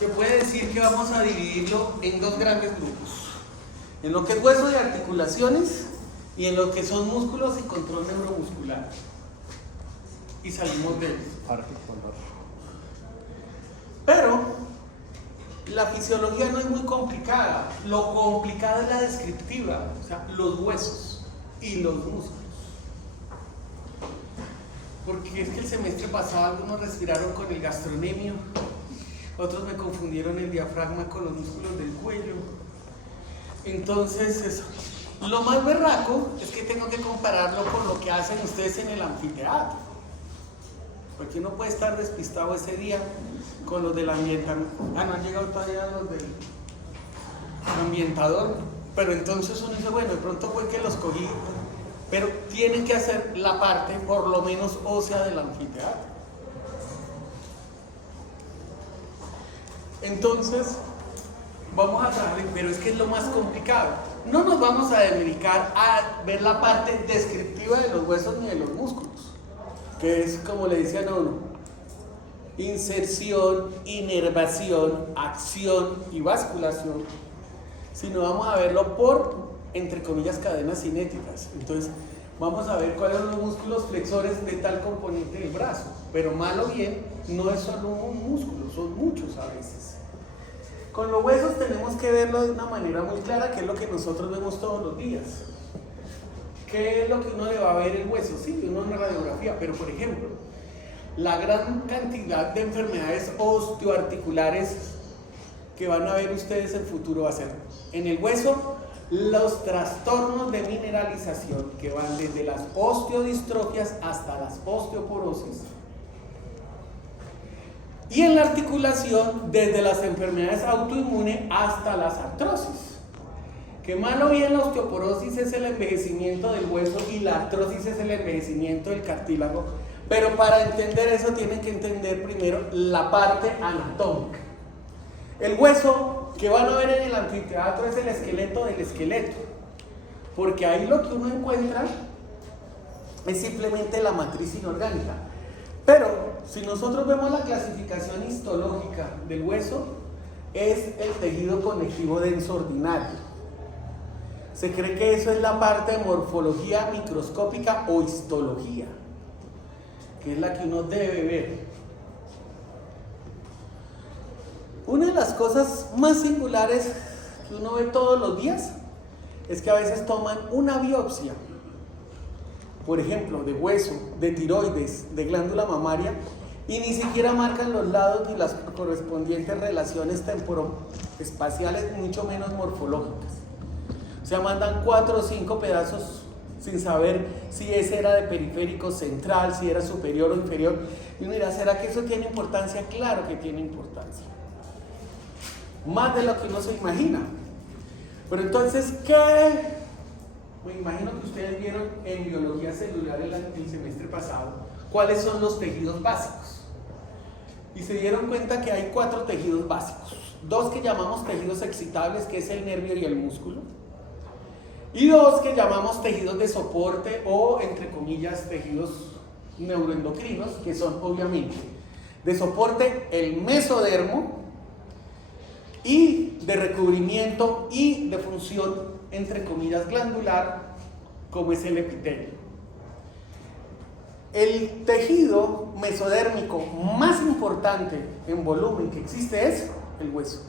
se puede decir que vamos a dividirlo en dos grandes grupos. En lo que es hueso de articulaciones y en lo que son músculos y control neuromuscular. Y salimos de eso. Pero la fisiología no es muy complicada. Lo complicado es la descriptiva, o sea, los huesos y los músculos. Porque es que el semestre pasado algunos respiraron con el gastrocnemio, otros me confundieron el diafragma con los músculos del cuello. Entonces, eso. Lo más berraco es que tengo que compararlo con lo que hacen ustedes en el anfiteatro. Porque uno puede estar despistado ese día con los del ambientador. Ah, no han llegado todavía los del ambientador. Pero entonces uno dice, bueno, de pronto fue que los cogí. Pero tienen que hacer la parte, por lo menos ósea, del anfiteatro. Entonces, vamos a trabajar, pero es que es lo más complicado. No nos vamos a dedicar a ver la parte descriptiva de los huesos ni de los músculos, que es como le decían a uno: inserción, inervación, acción y basculación, sino vamos a verlo por, entre comillas, cadenas cinéticas. Entonces, vamos a ver cuáles son los músculos flexores de tal componente del brazo, pero mal o bien, no es solo un músculo, son muchos a veces. Con los huesos tenemos que verlo de una manera muy clara, que es lo que nosotros vemos todos los días. ¿Qué es lo que uno le va a ver el hueso? Sí, uno en la radiografía, pero por ejemplo, la gran cantidad de enfermedades osteoarticulares que van a ver ustedes en el futuro va a ser en el hueso, los trastornos de mineralización que van desde las osteodistrofias hasta las osteoporosis. Y en la articulación, desde las enfermedades autoinmunes hasta las artrosis. Que mal o bien la osteoporosis es el envejecimiento del hueso y la artrosis es el envejecimiento del cartílago. Pero para entender eso tienen que entender primero la parte anatómica. El hueso que van a ver en el anfiteatro es el esqueleto del esqueleto. Porque ahí lo que uno encuentra es simplemente la matriz inorgánica. Pero si nosotros vemos la clasificación histológica del hueso, es el tejido conectivo denso ordinario. Se cree que eso es la parte de morfología microscópica o histología, que es la que uno debe ver. Una de las cosas más singulares que uno ve todos los días es que a veces toman una biopsia, por ejemplo, de hueso, de tiroides, de glándula mamaria, y ni siquiera marcan los lados ni las correspondientes relaciones temporoespaciales, mucho menos morfológicas. O sea, mandan 4 o 5 pedazos sin saber si ese era de periférico central, si era superior o inferior. Y uno dirá, ¿será que eso tiene importancia? Claro que tiene importancia. Más de lo que uno se imagina. Pero entonces, ¿qué? Me imagino que ustedes vieron en biología celular el semestre pasado cuáles son los tejidos básicos. Y se dieron cuenta que hay 4 tejidos básicos. 2 que llamamos tejidos excitables, que es el nervio y el músculo. Y 2 que llamamos tejidos de soporte o, entre comillas, tejidos neuroendocrinos, que son obviamente de soporte el mesodermo y de recubrimiento y de función, entre comillas, glandular, como es el epitelio. El tejido mesodérmico más importante en volumen que existe es el hueso.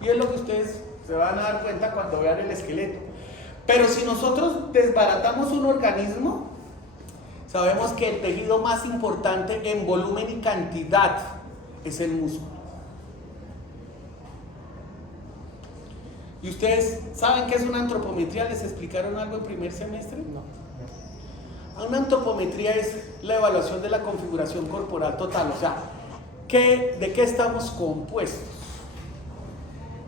Y es lo que ustedes se van a dar cuenta cuando vean el esqueleto. Pero si nosotros desbaratamos un organismo, sabemos que el tejido más importante en volumen y cantidad es el músculo. ¿Y ustedes saben qué es una antropometría? ¿Les explicaron algo en primer semestre? No. Una antropometría es la evaluación de la configuración corporal total, o sea, ¿de qué estamos compuestos?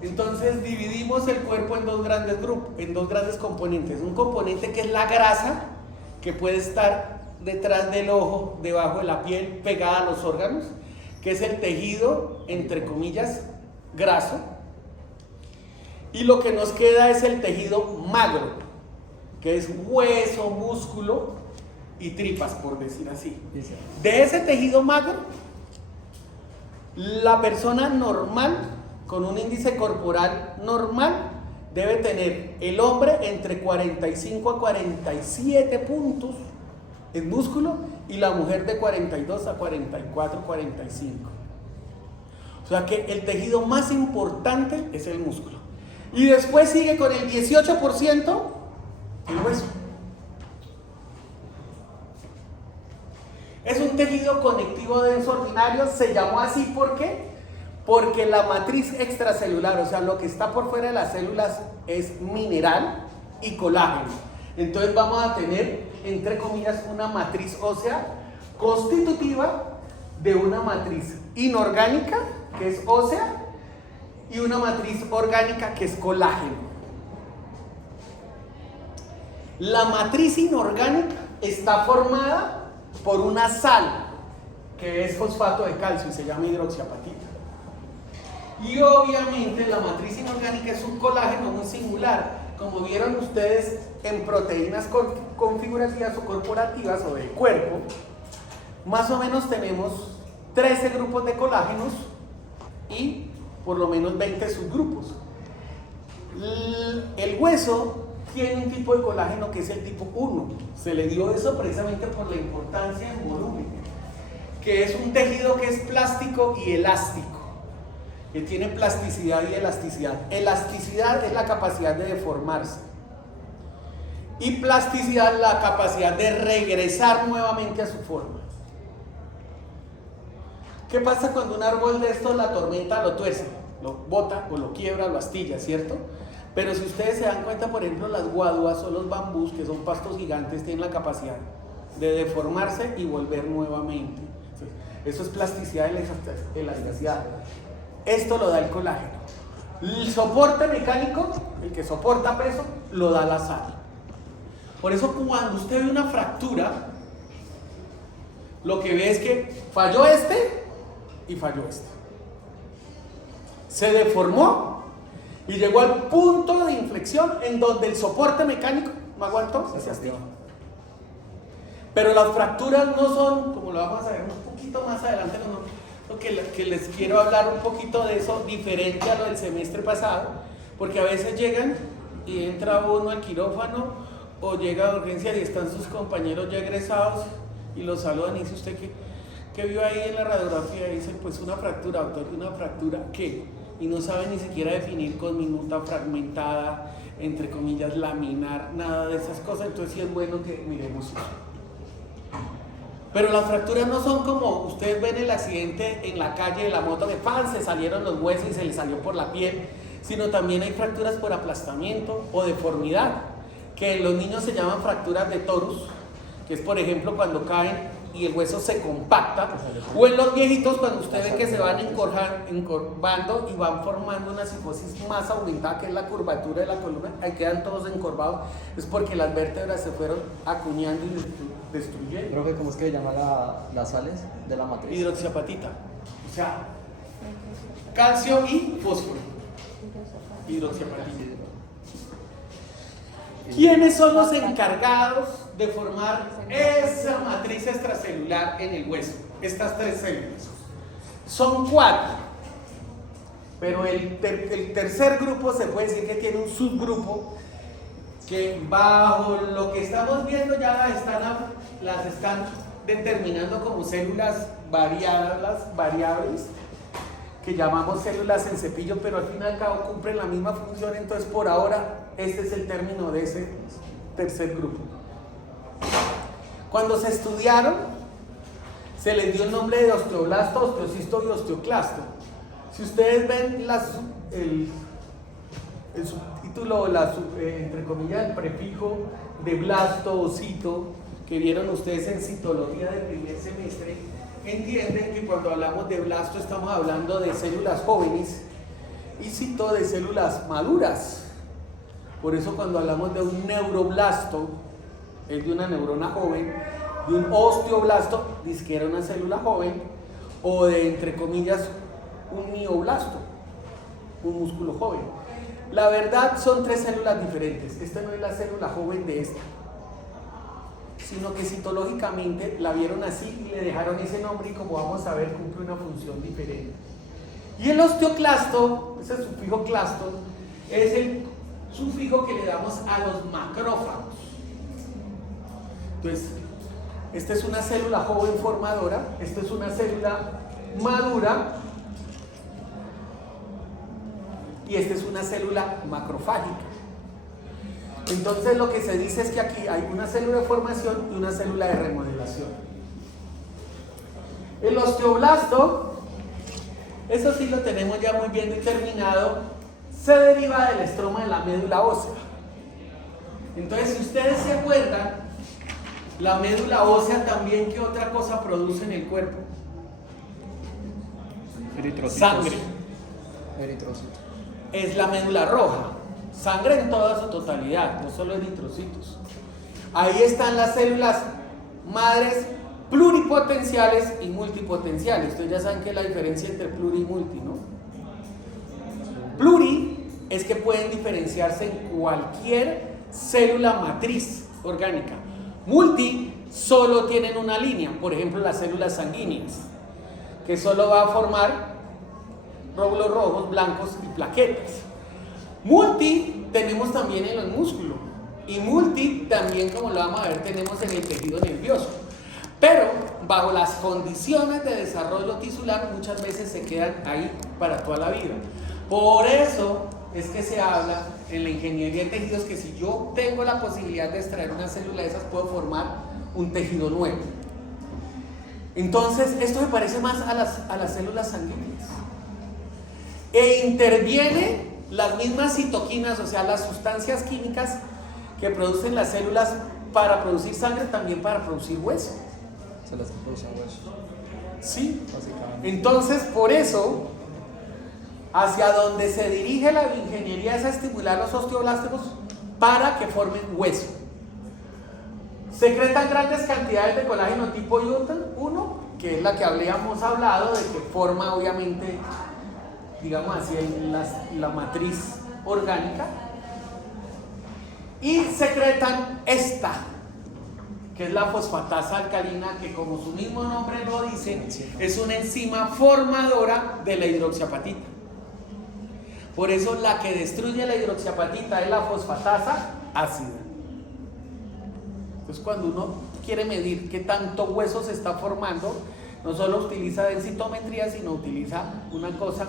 Entonces dividimos el cuerpo en 2 grandes grupos, en 2 grandes componentes. Un componente que es la grasa, que puede estar detrás del ojo, debajo de la piel, pegada a los órganos, que es el tejido, entre comillas, graso. Y lo que nos queda es el tejido magro, que es hueso, músculo y tripas, por decir así. De ese tejido magro, La persona normal, con un índice corporal normal, debe tener el hombre entre 45 a 47 puntos en músculo y la mujer de 42 a 44, 45. O sea que el tejido más importante es el músculo. Y después sigue con el 18% el hueso. Es un tejido conectivo denso ordinario, se llamó así ¿por qué? Porque la matriz extracelular, o sea, lo que está por fuera de las células es mineral y colágeno. Entonces vamos a tener, entre comillas, una matriz ósea constitutiva de una matriz inorgánica, que es ósea, y una matriz orgánica, que es colágeno. La matriz inorgánica está formada por una sal, que es fosfato de calcio y se llama hidroxiapatita. Y obviamente la matriz inorgánica es un colágeno muy singular. Como vieron ustedes en proteínas configurativas o corporativas o del cuerpo, más o menos tenemos 13 grupos de colágenos y por lo menos 20 subgrupos. El hueso tiene un tipo de colágeno que es el tipo 1. Se le dio eso precisamente por la importancia en volumen, que es un tejido que es plástico y elástico, que tiene plasticidad y elasticidad. Elasticidad es la capacidad de deformarse y plasticidad la capacidad de regresar nuevamente a su forma. ¿Qué pasa cuando un árbol de estos la tormenta lo tuerce? Lo bota o lo quiebra, lo astilla, ¿cierto? Pero si ustedes se dan cuenta, por ejemplo, las guaduas o los bambús, que son pastos gigantes, tienen la capacidad de deformarse y volver nuevamente. Eso es plasticidad y elasticidad. Esto lo da el colágeno. El soporte mecánico, el que soporta peso, lo da la sal. Por eso cuando usted ve una fractura, lo que ve es que falló este y falló este. Se deformó y llegó al punto de inflexión en donde el soporte mecánico no aguantó y se astigó. Pero las fracturas no son, como lo vamos a ver un poquito más adelante, lo que les quiero hablar un poquito de eso, diferente a lo del semestre pasado, porque a veces llegan y entra uno al quirófano o llega a urgencia y están sus compañeros ya egresados y los saludan y dice usted que vio ahí en la radiografía y dice pues una fractura, doctor, ¿una fractura qué? Y no sabe ni siquiera definir con minuta fragmentada, entre comillas, laminar, nada de esas cosas. Entonces sí es bueno que miremos eso. Pero las fracturas no son como ustedes ven el accidente en la calle de la moto, que ¡pam!, se salieron los huesos y se les salió por la piel, sino también hay fracturas por aplastamiento o deformidad, que en los niños se llaman fracturas de torus, que es por ejemplo cuando caen y el hueso se compacta, o en los viejitos cuando usted ve que se van encorvando y van formando una cifosis más aumentada, que es la curvatura de la columna, ahí quedan todos encorvados, es porque las vértebras se fueron acuñando y destruyendo. Creo que, ¿cómo es que se llama las sales de la matriz? Hidroxiapatita, o sea, calcio y fósforo. Hidroxiapatita. ¿Quiénes son los encargados de formar esa matriz extracelular en el hueso? Estas 3 células. Son 4. Pero el tercer grupo se puede decir que tiene un subgrupo que bajo lo que estamos viendo ya las están determinando como células variables, que llamamos células en cepillo, pero al fin y al cabo cumplen la misma función. Entonces por ahora este es el término de ese tercer grupo. Cuando se estudiaron se les dio el nombre de osteoblasto, osteocisto y osteoclasto. Si ustedes ven el subtítulo, entre comillas, el prefijo de blasto o cito que vieron ustedes en citología del primer semestre, entienden que cuando hablamos de blasto estamos hablando de células jóvenes y cito de células maduras. Por eso cuando hablamos de un neuroblasto es de una neurona joven, de un osteoblasto dice que era una célula joven, o de entre comillas un mioblasto, un músculo joven. La verdad son 3 células diferentes. Esta no es la célula joven de esta, sino que citológicamente la vieron así y le dejaron ese nombre, y como vamos a ver cumple cumple una función diferente. Y el osteoclasto, ese sufijo clasto, es el sufijo que le damos a los macrófagos. Entonces, esta es una célula joven formadora, esta es una célula madura y esta es una célula macrofágica. Entonces lo que se dice es que aquí hay una célula de formación y una célula de remodelación. El osteoblasto, eso sí lo tenemos ya muy bien determinado, se deriva del estroma de la médula ósea. Entonces, si ustedes se acuerdan, la médula ósea también, ¿qué otra cosa produce en el cuerpo? Eritrocitos. Sangre. Eritrocitos. Es la médula roja. Sangre en toda su totalidad, no solo eritrocitos. Ahí están las células madres pluripotenciales y multipotenciales. Ustedes ya saben que es la diferencia entre pluri y multi, ¿no? Pluri es que pueden diferenciarse en cualquier célula matriz orgánica. Multi solo tienen una línea, por ejemplo las células sanguíneas, que solo va a formar glóbulos rojos, blancos y plaquetas. Multi tenemos también en los músculos y multi también, como lo vamos a ver, tenemos en el tejido nervioso, pero bajo las condiciones de desarrollo tisular muchas veces se quedan ahí para toda la vida. Por eso es que se habla en la ingeniería de tejidos que si yo tengo la posibilidad de extraer una célula de esas puedo formar un tejido nuevo. Entonces esto se parece más a las células sanguíneas e interviene las mismas citoquinas, o sea, las sustancias químicas que producen las células para producir sangre, también para producir hueso. Se las producen huesos. Sí. Básicamente. Entonces, por eso, hacia donde se dirige la bioingeniería es a estimular los osteoblásticos para que formen hueso. Secretan grandes cantidades de colágeno tipo 1, que es la que habíamos hablado, de que forma obviamente, digamos así, la matriz orgánica, y secretan esta, que es la fosfatasa alcalina, que como su mismo nombre lo dice, es una enzima formadora de la hidroxiapatita. Por eso la que destruye la hidroxiapatita es la fosfatasa ácida. Entonces, cuando uno quiere medir qué tanto hueso se está formando, no solo utiliza densitometría, sino utiliza una cosa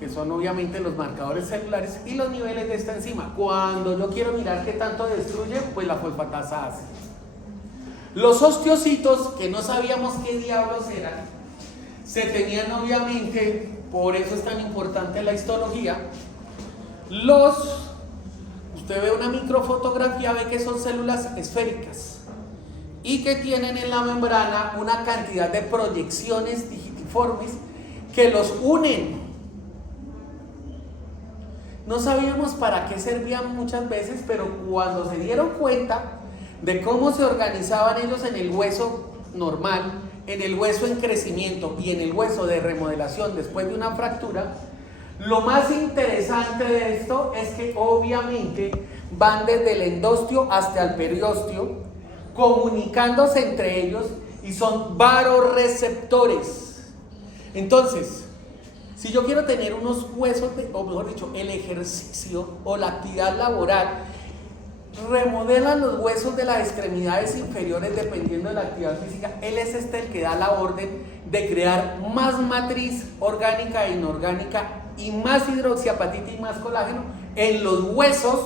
que son obviamente los marcadores celulares y los niveles de esta enzima. Cuando yo quiero mirar qué tanto destruye, pues la fosfatasa ácida. Los osteocitos, que no sabíamos qué diablos eran, se tenían obviamente, por eso es tan importante la histología. Usted ve una microfotografía, ve que son células esféricas y que tienen en la membrana una cantidad de proyecciones digitiformes que los unen. No sabíamos para qué servían muchas veces, pero cuando se dieron cuenta de cómo se organizaban ellos en el hueso normal, en el hueso en crecimiento y en el hueso de remodelación después de una fractura, lo más interesante de esto es que obviamente van desde el endostio hasta el periostio, comunicándose entre ellos y son varoreceptores. Entonces, si yo quiero tener unos huesos, o mejor dicho, el ejercicio o la actividad laboral, remodelan los huesos de las extremidades inferiores dependiendo de la actividad física. Él es el que da la orden de crear más matriz orgánica e inorgánica y más hidroxiapatita y más colágeno en los huesos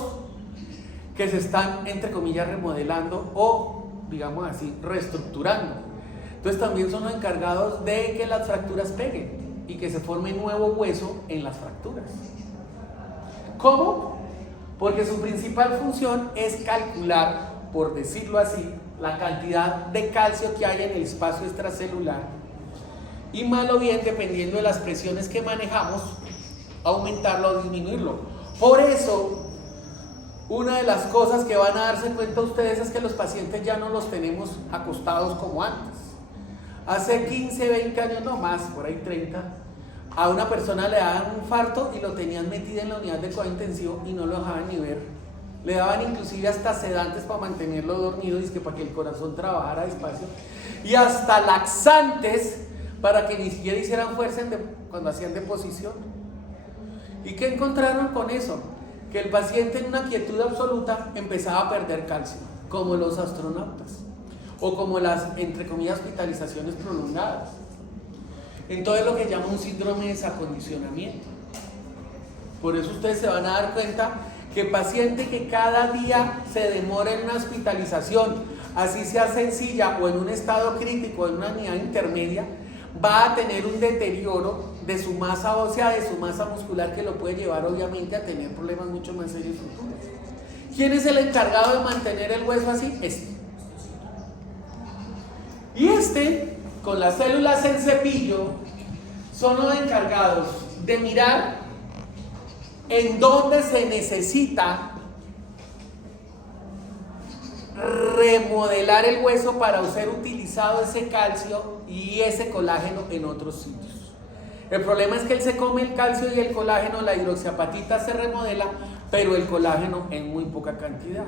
que se están, entre comillas, remodelando o, digamos así, reestructurando. Entonces también son los encargados de que las fracturas peguen y que se forme nuevo hueso en las fracturas. ¿Cómo? Porque su principal función es calcular, por decirlo así, la cantidad de calcio que hay en el espacio extracelular y mal o bien, dependiendo de las presiones que manejamos, aumentarlo o disminuirlo. Por eso, una de las cosas que van a darse cuenta ustedes es que los pacientes ya no los tenemos acostados como antes. Hace 15, 20 años no más, por ahí 30, a una persona le daban un infarto y lo tenían metido en la unidad de cuidado intensivo y no lo dejaban ni ver. Le daban inclusive hasta sedantes para mantenerlo dormido y es que para que el corazón trabajara despacio. Y hasta laxantes para que ni siquiera hicieran fuerza cuando hacían deposición. ¿Y qué encontraron con eso? Que el paciente en una quietud absoluta empezaba a perder calcio, como los astronautas, o como las, entre comillas, hospitalizaciones prolongadas. Entonces lo que llama un síndrome de desacondicionamiento. Por eso ustedes se van a dar cuenta que paciente que cada día se demora en una hospitalización, así sea sencilla o en un estado crítico, en una unidad intermedia, va a tener un deterioro de su masa ósea, de su masa muscular, que lo puede llevar obviamente a tener problemas mucho más serios futuros. ¿Quién es el encargado de mantener el hueso así? Y con las células en cepillo, son los encargados de mirar en dónde se necesita remodelar el hueso para ser utilizado ese calcio y ese colágeno en otros sitios. El problema es que él se come el calcio y el colágeno, la hidroxiapatita se remodela, pero el colágeno en muy poca cantidad.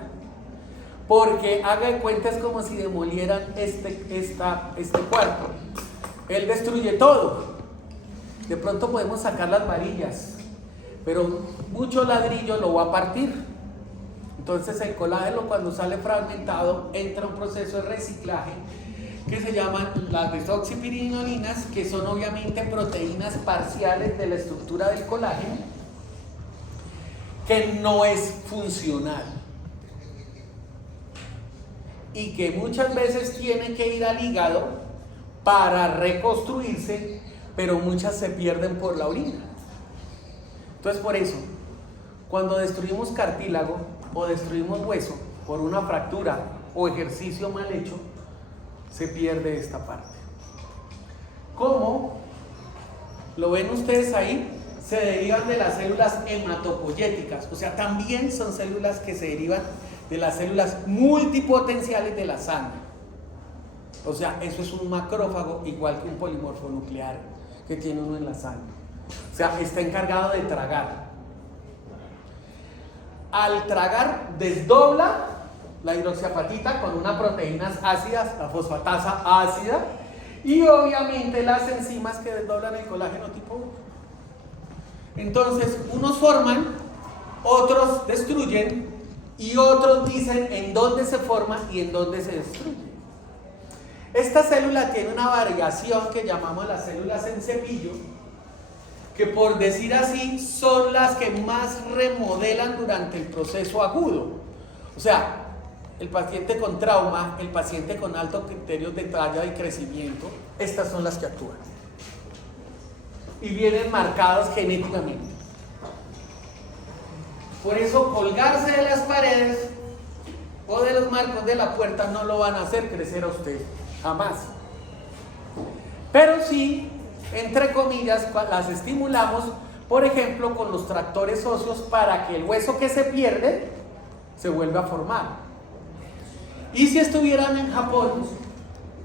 Porque haga de cuenta, es como si demolieran este cuarto. Él destruye todo. De pronto podemos sacar las varillas, pero mucho ladrillo lo va a partir. Entonces el colágeno, cuando sale fragmentado, entra un proceso de reciclaje que se llaman las desoxipirinolinas, que son obviamente proteínas parciales de la estructura del colágeno, que no es funcional y que muchas veces tiene que ir al hígado para reconstruirse, pero muchas se pierden por la orina. Entonces, por eso, cuando destruimos cartílago o destruimos hueso por una fractura o ejercicio mal hecho, se pierde esta parte. ¿Cómo? ¿Lo ven ustedes ahí? Se derivan de las células hematopoyéticas, o sea, también son células que se derivan de las células multipotenciales de la sangre. O sea, eso es un macrófago, igual que un polimorfo nuclear que tiene uno en la sangre. O sea, está encargado de tragar. Al tragar, desdobla la hidroxiapatita con unas proteínas ácidas, la fosfatasa ácida, y obviamente las enzimas que desdoblan el colágeno tipo 1. Entonces, unos forman, otros destruyen, y otros dicen en dónde se forma y en dónde se destruye. Esta célula tiene una variación que llamamos las células en cepillo, que por decir así son las que más remodelan durante el proceso agudo. O sea, el paciente con trauma, el paciente con altos criterios de talla y crecimiento, estas son las que actúan y vienen marcadas genéticamente. Por eso colgarse de las paredes o de los marcos de la puerta no lo van a hacer crecer a usted, jamás. Pero sí, entre comillas, las estimulamos, por ejemplo, con los tractores óseos, para que el hueso que se pierde se vuelva a formar. Y si estuvieran en Japón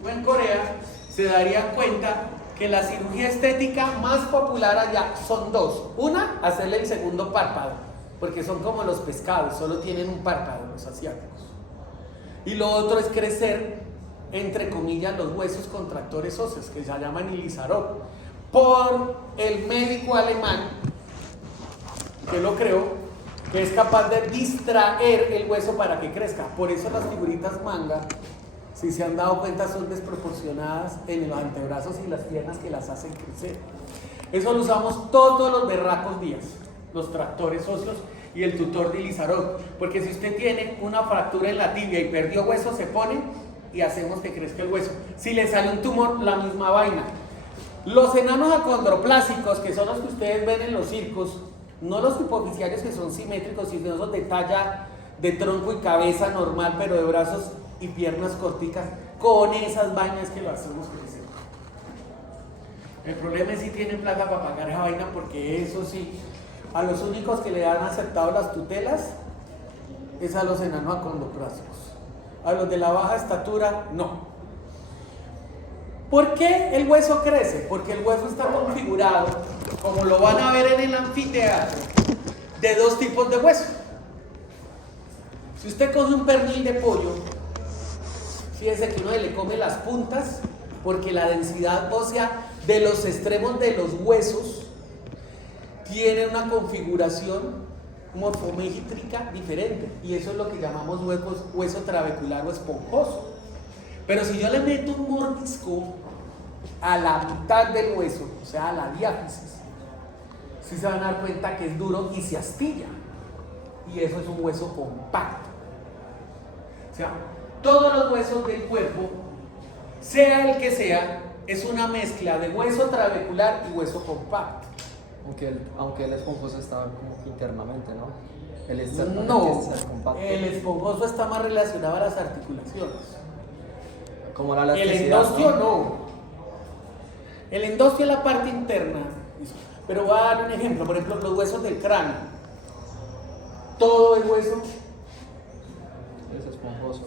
o en Corea, se darían cuenta que la cirugía estética más popular allá son dos. Una, hacerle el segundo párpado, porque son como los pescados, solo tienen un párpado los asiáticos. Y lo otro es crecer, entre comillas, los huesos con tractores óseos, que se llaman Ilizarov, por el médico alemán que lo creó, que es capaz de distraer el hueso para que crezca. Por eso las figuritas manga, si se han dado cuenta, son desproporcionadas en los antebrazos y las piernas, que las hacen crecer. Eso lo usamos todos los berracos días, los tractores óseos y el tutor de Ilizarov, porque si usted tiene una fractura en la tibia y perdió hueso, se pone y hacemos que crezca el hueso. Si le sale un tumor, la misma vaina. Los enanos acondroplásicos, que son los que ustedes ven en los circos, no los hipoficiarios, que son simétricos, sino los de talla de tronco y cabeza normal, pero de brazos y piernas corticas, con esas vainas que lo hacemos crecer. El problema es si tienen plata para pagar esa vaina, porque eso sí, a los únicos que le han aceptado las tutelas es a los enanos acondroplásicos. A los de la baja estatura, no. ¿Por qué el hueso crece? Porque el hueso está configurado, como lo van a ver en el anfiteatro, de dos tipos de hueso. Si usted coge un pernil de pollo, fíjese que uno le come las puntas, porque la densidad ósea de los extremos de los huesos tienen una configuración morfométrica diferente, y eso es lo que llamamos hueso trabecular o esponjoso. Pero si yo le meto un mordisco a la mitad del hueso, o sea, a la diáfisis, sí se van a dar cuenta que es duro y se astilla, y eso es un hueso compacto. O sea, todos los huesos del cuerpo, sea el que sea, es una mezcla de hueso trabecular y hueso compacto. Aunque el esponjoso está como que internamente, ¿no? El externo No, es compacto. el esponjoso está más relacionado a las articulaciones. Como la El elasticidad, endostio no. El endostio es la parte interna. Pero voy a dar un ejemplo, por ejemplo, los huesos del cráneo. Todo el hueso Es esponjoso.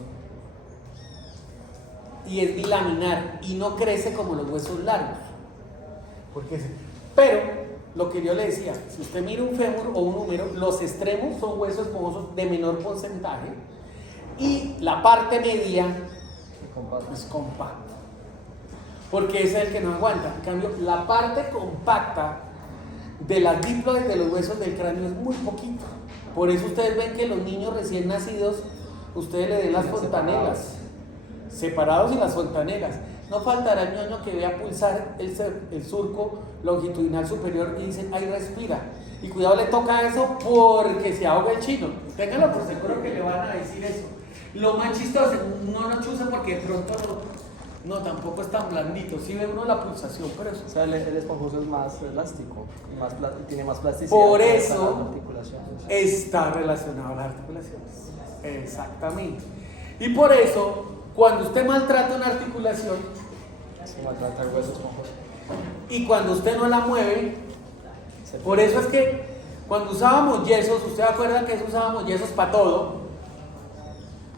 y es bilaminar y no crece como los huesos largos. Pero lo que yo le decía, si usted mira un fémur o un húmero, los extremos son huesos esponjosos de menor porcentaje y la parte media es compacta, porque ese es el que no aguanta. En cambio, la parte compacta de las díploides de los huesos del cráneo es muy poquito. Por eso ustedes ven que los niños recién nacidos, ustedes le den las fontanelas separados y las fontanelas. No faltará el ñoño que vea pulsar el surco longitudinal superior y dicen, ay, respira. Y cuidado, le toca eso porque se ahoga el chino. Ténganlo por seguro que le van a decir eso. Lo más chistoso, no lo chuse porque de pronto no, tampoco es tan blandito. Sí ve uno la pulsación, pero eso. O sea, el esponjoso es más elástico, tiene más plasticidad. Por Las eso articulaciones. está relacionado a las articulaciones. Exactamente. Y por eso, cuando usted maltrata una articulación Se maltrata el hueso esponjoso. y cuando usted no la mueve, por eso es que cuando usábamos yesos, ¿usted acuerda que usábamos yesos para todo?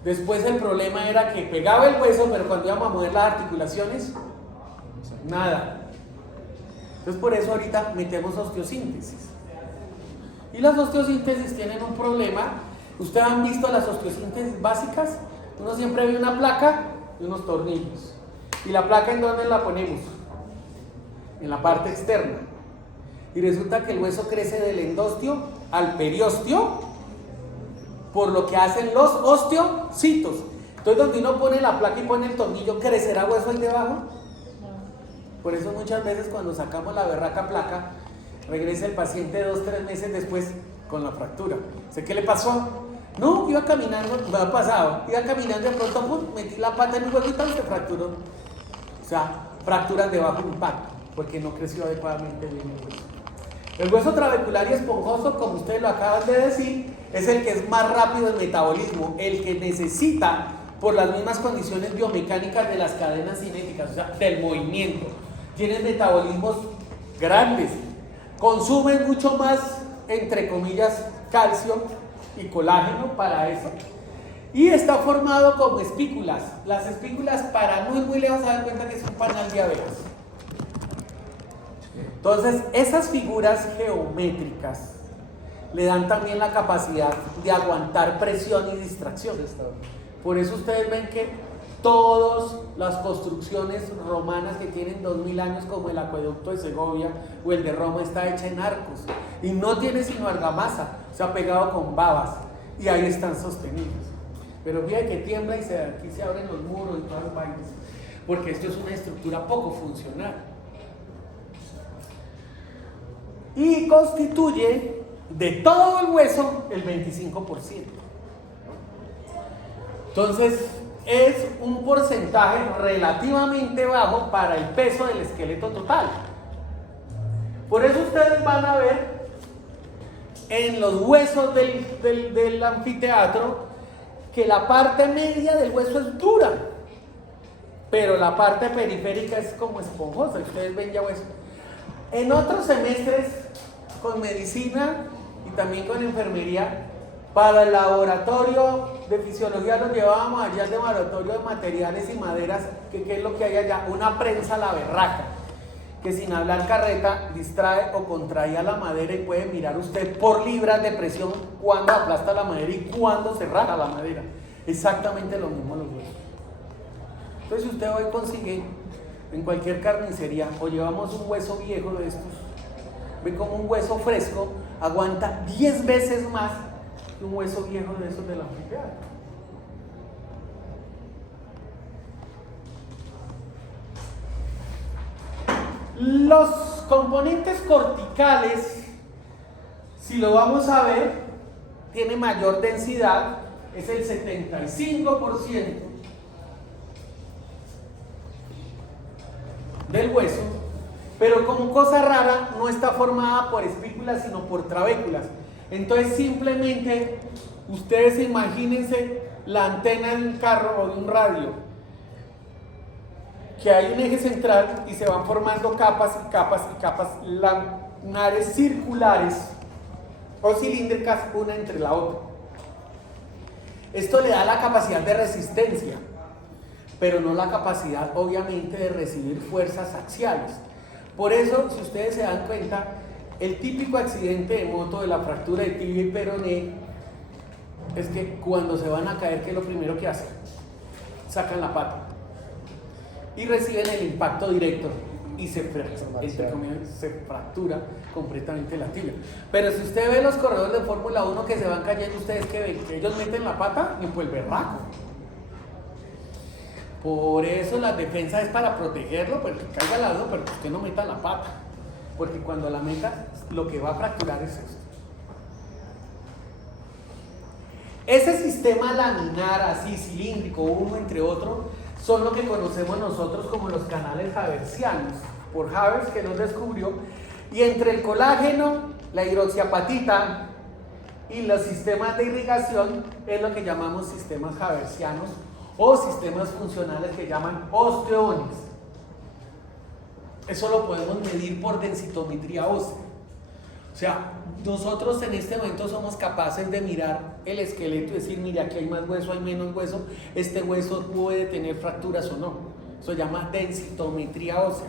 Después el problema era que pegaba el hueso, pero cuando íbamos a mover las articulaciones, nada. Entonces por eso ahorita metemos osteosíntesis. Y las osteosíntesis tienen un problema. ¿Ustedes han visto las osteosíntesis básicas? Uno siempre ve una placa y unos tornillos. ¿Y la placa en dónde la ponemos? En la parte externa. Y resulta que el hueso crece del endostio al periostio, por lo que hacen los osteocitos. Entonces, donde uno pone la placa y pone el tornillo, ¿crecerá hueso ahí debajo? Por eso muchas veces cuando sacamos la berraca placa, regresa el paciente 2-3 meses después con la fractura. ¿Sé qué le pasó? No, iba caminando, me ha pasado, iba caminando de pronto, pum, metí la pata en un hueco y tal, se fracturó. O sea, fracturas de bajo impacto, porque no creció adecuadamente bien el hueso. El hueso trabecular y esponjoso, como ustedes lo acaban de decir, es el que es más rápido en metabolismo, el que necesita, por las mismas condiciones biomecánicas de las cadenas cinéticas, o sea, del movimiento. Tienen metabolismos grandes, consumen mucho más, entre comillas, calcio y colágeno para eso. Y está formado como espículas. Las espículas, para no ir muy lejos, se dan cuenta que es un panal de abejas. Entonces, esas figuras geométricas le dan también la capacidad de aguantar presión y distracción. Por eso ustedes ven que todas las construcciones romanas que tienen 2000 años, como el acueducto de Segovia o el de Roma, está hecha en arcos y no tiene sino argamasa, se ha pegado con babas y ahí están sostenidos. Pero fíjate que tiembla y aquí se abren los muros y todas las vainas, porque esto es una estructura poco funcional. Y constituye de todo el hueso el 25%. Entonces es un porcentaje relativamente bajo para el peso del esqueleto total. Por eso ustedes van a ver en los huesos del anfiteatro que la parte media del hueso es dura, pero la parte periférica es como esponjosa. Ustedes ven ya hueso. En otros semestres con medicina y también con enfermería, para el laboratorio de fisiología los llevábamos allá al laboratorio de materiales y maderas, que ¿qué es lo que hay allá? Una prensa a la berraca, que sin hablar carreta distrae o contrae a la madera y puede mirar usted por libras de presión cuándo aplasta la madera y cuándo se raja la madera. Exactamente lo mismo los huesos. Entonces si usted hoy consigue en cualquier carnicería, o llevamos un hueso viejo de estos, ve como un hueso fresco aguanta 10 veces más que un hueso viejo de esos del anfiteatro. Los componentes corticales, si lo vamos a ver, tiene mayor densidad, es el 75% del hueso, pero como cosa rara no está formada por espículas sino por trabéculas. Entonces simplemente ustedes imagínense la antena de un carro o de un radio, que hay un eje central y se van formando capas y capas y capas laminares circulares o cilíndricas una entre la otra. Esto le da la capacidad de resistencia, pero no la capacidad obviamente de recibir fuerzas axiales. Por eso, si ustedes se dan cuenta, el típico accidente de moto de la fractura de tibia y peroné es que cuando se van a caer, ¿qué es lo primero que hacen? Sacan la pata y reciben el impacto directo y se fractura completamente la tibia. Pero si usted ve los corredores de Fórmula 1 que se van cayendo, ustedes que ven que ellos meten la pata y pues berraco. Por eso la defensa es para protegerlo, porque caiga al lado, pero que usted no meta la pata, porque cuando la meta lo que va a fracturar es esto. Ese sistema laminar así cilíndrico, uno entre otro, son lo que conocemos nosotros como los canales haversianos, por Havers, que los descubrió, y entre el colágeno, la hidroxiapatita y los sistemas de irrigación es lo que llamamos sistemas haversianos o sistemas funcionales que llaman osteones. Eso lo podemos medir por densitometría ósea. O sea, nosotros en este momento somos capaces de mirar el esqueleto y decir, mira, aquí hay más hueso, hay menos hueso, este hueso puede tener fracturas o no. Eso se llama densitometría ósea.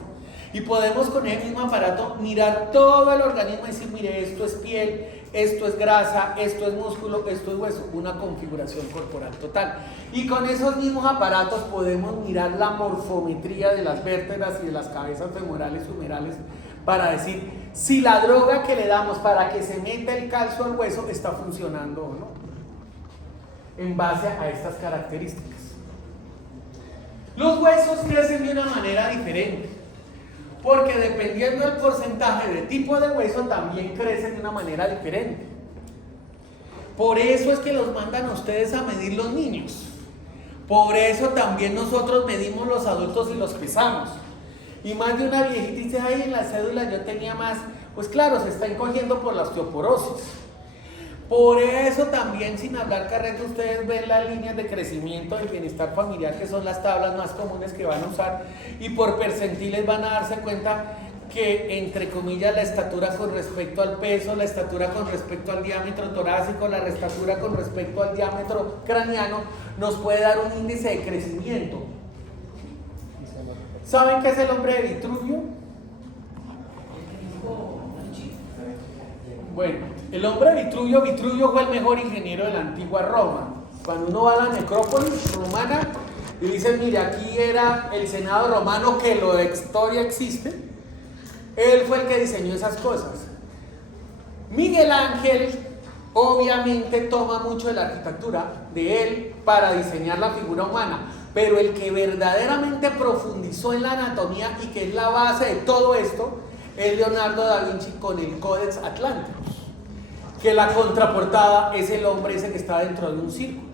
Y podemos con el mismo aparato mirar todo el organismo y decir, mire, esto es piel, esto es grasa, esto es músculo, esto es hueso, una configuración corporal total. Y con esos mismos aparatos podemos mirar la morfometría de las vértebras y de las cabezas femorales y humerales para decir si la droga que le damos para que se meta el calcio al hueso está funcionando o no, en base a estas características. Los huesos crecen de una manera diferente, porque dependiendo del porcentaje de tipo de hueso también crecen de una manera diferente. Por eso es que los mandan a ustedes a medir los niños. Por eso también nosotros medimos los adultos y los pesamos. Y más de una viejita dice, ay, en la cédula yo tenía más. Pues claro, se está encogiendo por la osteoporosis. Por eso también, sin hablar carreta, ustedes ven las líneas de crecimiento del bienestar familiar, que son las tablas más comunes que van a usar, y por percentiles van a darse cuenta que, entre comillas, la estatura con respecto al peso, la estatura con respecto al diámetro torácico, la estatura con respecto al diámetro craneano, nos puede dar un índice de crecimiento. ¿Saben qué es el hombre de Vitruvio? Bueno, el hombre de Vitruvio fue el mejor ingeniero de la antigua Roma. Cuando uno va a la necrópolis romana y dice, mire, aquí era el Senado romano, que lo de historia existe, él fue el que diseñó esas cosas. Miguel Ángel obviamente toma mucho de la arquitectura de él para diseñar la figura humana, pero el que verdaderamente profundizó en la anatomía y que es la base de todo esto es Leonardo da Vinci con el Codex Atlanticus, que la contraportada es el hombre ese que está dentro de un círculo,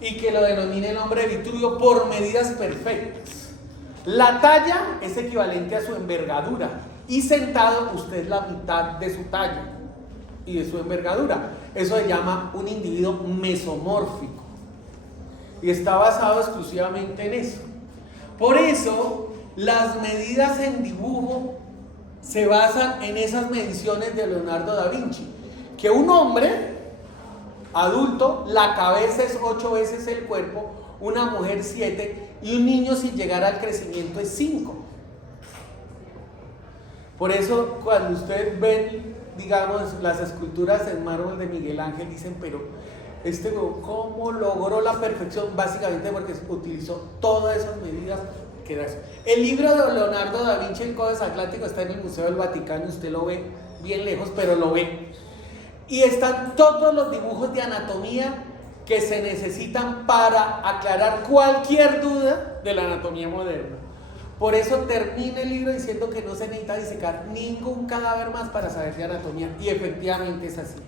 y que lo denomina el hombre de Vitruvio por medidas perfectas. La talla es equivalente a su envergadura, y sentado usted es la mitad de su talla y de su envergadura. Eso se llama un individuo mesomórfico y está basado exclusivamente en eso. Por eso las medidas en dibujo se basan en esas mediciones de Leonardo da Vinci, que un hombre adulto, la cabeza es 8 veces el cuerpo, una mujer 7, y un niño sin llegar al crecimiento es 5. Por eso cuando ustedes ven, digamos, las esculturas en mármol de Miguel Ángel, dicen, pero ¿cómo logró la perfección? Básicamente porque utilizó todas esas medidas queda eso. El libro de Leonardo da Vinci, El Codex Atlántico, está en el Museo del Vaticano, usted lo ve bien lejos, pero lo ve. Y están todos los dibujos de anatomía que se necesitan para aclarar cualquier duda de la anatomía moderna. Por eso termina el libro diciendo que no se necesita disecar ningún cadáver más para saber de anatomía, y efectivamente es así.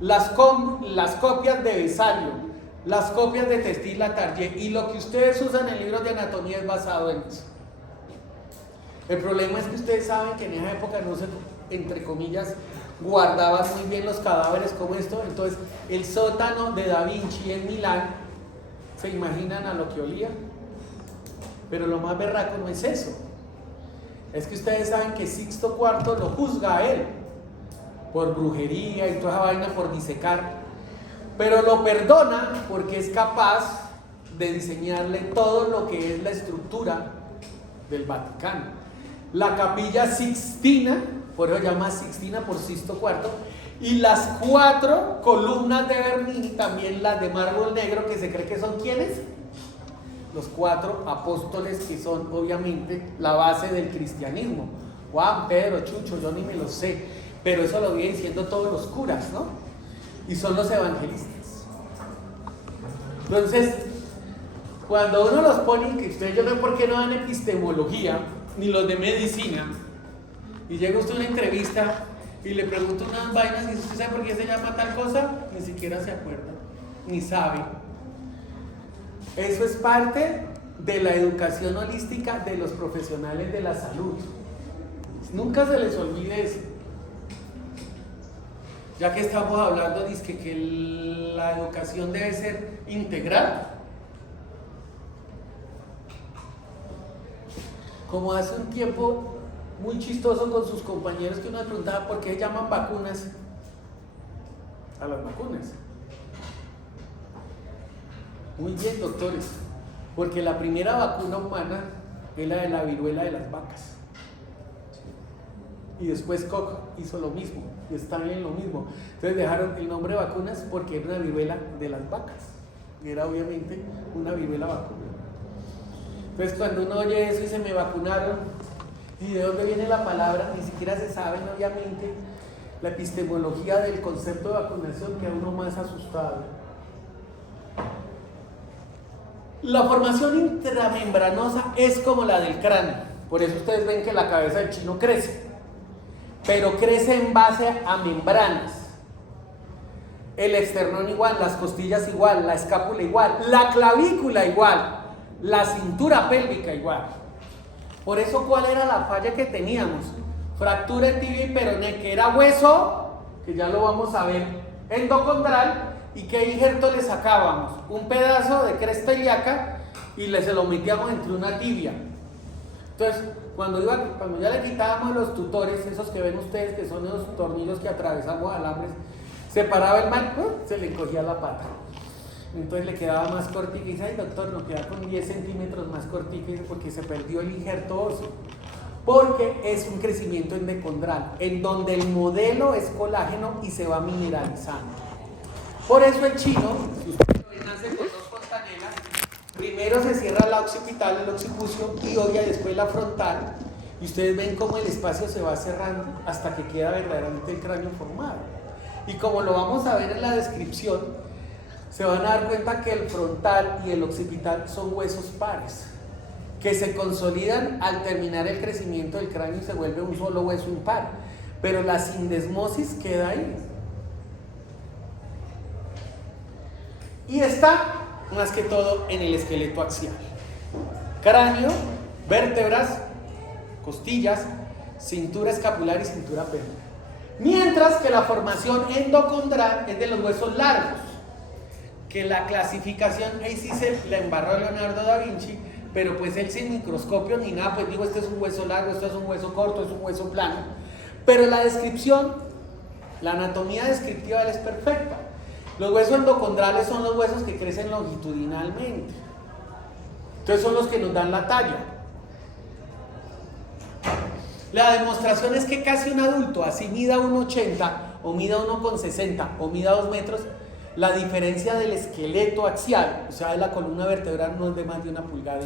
Las copias de Vesalio, las copias de Testis-Latarjet y lo que ustedes usan en libros de anatomía es basado en eso. El problema es que ustedes saben que en esa época no se, entre comillas, guardaban muy bien los cadáveres como esto. Entonces el sótano de Da Vinci en Milán, ¿se imaginan a lo que olía? Pero lo más berraco no es eso, es que ustedes saben que Sixto IV lo juzga a él por brujería y toda esa vaina, por disecar, pero lo perdona porque es capaz de diseñarle todo lo que es la estructura del Vaticano. La Capilla Sixtina, por eso se llama Sixtina por Sixto IV, y las 4 columnas de Bernini, también las de mármol negro, que se cree que son ¿quiénes? Los 4 apóstoles, que son obviamente la base del cristianismo. Juan, Pedro, Chucho, yo ni me lo sé, pero eso lo vienen diciendo todos los curas, ¿no? Y son los evangelistas. Entonces, cuando uno los pone, que ustedes, yo no sé por qué no dan epistemología, ni los de medicina, y llega usted a una entrevista y le pregunta unas vainas y usted sabe por qué se llama tal cosa, ni siquiera se acuerda, ni sabe. Eso es parte de la educación holística de los profesionales de la salud. Nunca se les olvide eso. Ya que estamos hablando, dice que la educación debe ser integral. Como hace un tiempo muy chistoso con sus compañeros, que uno le preguntaba por qué llaman vacunas a las vacunas. Muy bien, doctores, porque la primera vacuna humana es la de la viruela de las vacas. Y después Koch hizo lo mismo, y Stalin lo mismo. Entonces dejaron el nombre de vacunas porque era una viruela de las vacas. Y era obviamente una viruela vacuna. Entonces cuando uno oye eso y se me vacunaron, ¿y de dónde viene la palabra? Ni siquiera se sabe, obviamente. La epistemología del concepto de vacunación queda uno más asustado. La formación intramembranosa es como la del cráneo. Por eso ustedes ven que la cabeza del chino crece, pero crece en base a membranas. El esternón igual, las costillas igual, la escápula igual, la clavícula igual, la cintura pélvica igual. Por eso, ¿cuál era la falla que teníamos? Fractura en tibia y peroné, que era hueso, que ya lo vamos a ver, endocondral. ¿Y qué injerto le sacábamos? Un pedazo de cresta ilíaca y se lo metíamos entre una tibia. Entonces, cuando ya le quitábamos los tutores, esos que ven ustedes, que son esos tornillos que atravesamos alambres, se paraba el man, se le encogía la pata. Entonces le quedaba más cortica y dice, ay doctor, nos queda con 10 centímetros más cortica, porque se perdió el injerto óseo. Porque es un crecimiento endocondral, en donde el modelo es colágeno y se va mineralizando. Por eso el chino, si ustedes lo ven, nace con 2 fontanelas. Primero se cierra la occipital, el occipucio, y odia después la frontal. Y ustedes ven cómo el espacio se va cerrando hasta que queda verdaderamente el cráneo formado. Y como lo vamos a ver en la descripción, se van a dar cuenta que el frontal y el occipital son huesos pares, que se consolidan al terminar el crecimiento del cráneo y se vuelve un solo hueso impar. Pero la sindesmosis queda ahí. Y está más que todo en el esqueleto axial. Cráneo, vértebras, costillas, cintura escapular y cintura pélvica. Mientras que la formación endocondral es de los huesos largos, que la clasificación ahí sí se la embarró Leonardo da Vinci, pero pues él sin microscopio ni nada, pues digo, este es un hueso largo, este es un hueso corto, es un hueso plano. Pero la descripción, la anatomía descriptiva de él es perfecta. Los huesos endocondrales son los huesos que crecen longitudinalmente. Entonces son los que nos dan la talla. La demostración es que casi un adulto, así mida 1,80 o mida 1,60 o mida 2 metros, la diferencia del esqueleto axial, o sea de la columna vertebral, no es de más de 1,5 pulgadas.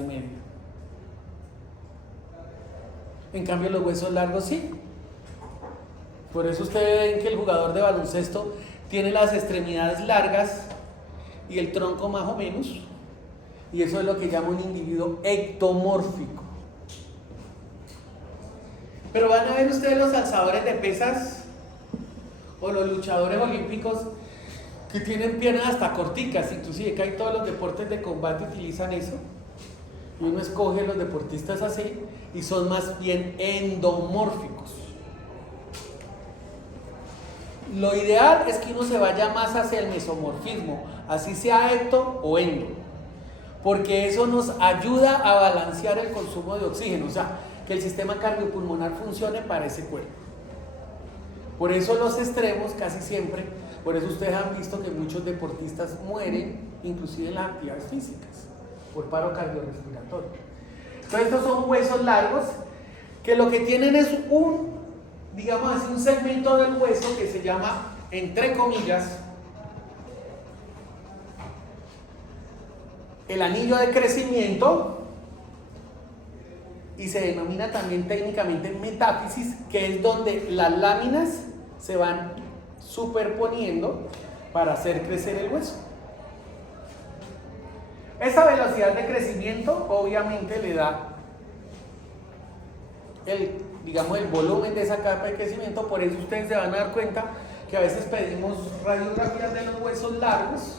En cambio los huesos largos sí. Por eso ustedes ven que el jugador de baloncesto tiene las extremidades largas y el tronco más o menos, y eso es lo que llama un individuo ectomórfico. Pero van a ver ustedes los alzadores de pesas o los luchadores olímpicos que tienen piernas hasta corticas, inclusive que hay todos los deportes de combate utilizan eso, y uno escoge los deportistas así y son más bien endomórficos. Lo ideal es que uno se vaya más hacia el mesomorfismo, así sea ecto o endo, porque eso nos ayuda a balancear el consumo de oxígeno, o sea, que el sistema cardiopulmonar funcione para ese cuerpo. Por eso los extremos casi siempre, por eso ustedes han visto que muchos deportistas mueren, inclusive en las actividades físicas, por paro cardiorrespiratorio. Entonces estos son huesos largos, que lo que tienen es digamos así, un segmento del hueso que se llama, entre comillas, el anillo de crecimiento, y se denomina también técnicamente metáfisis, que es donde las láminas se van superponiendo para hacer crecer el hueso. Esa velocidad de crecimiento obviamente le da digamos, el volumen de esa capa de crecimiento. Por eso ustedes se van a dar cuenta que a veces pedimos radiografías de los huesos largos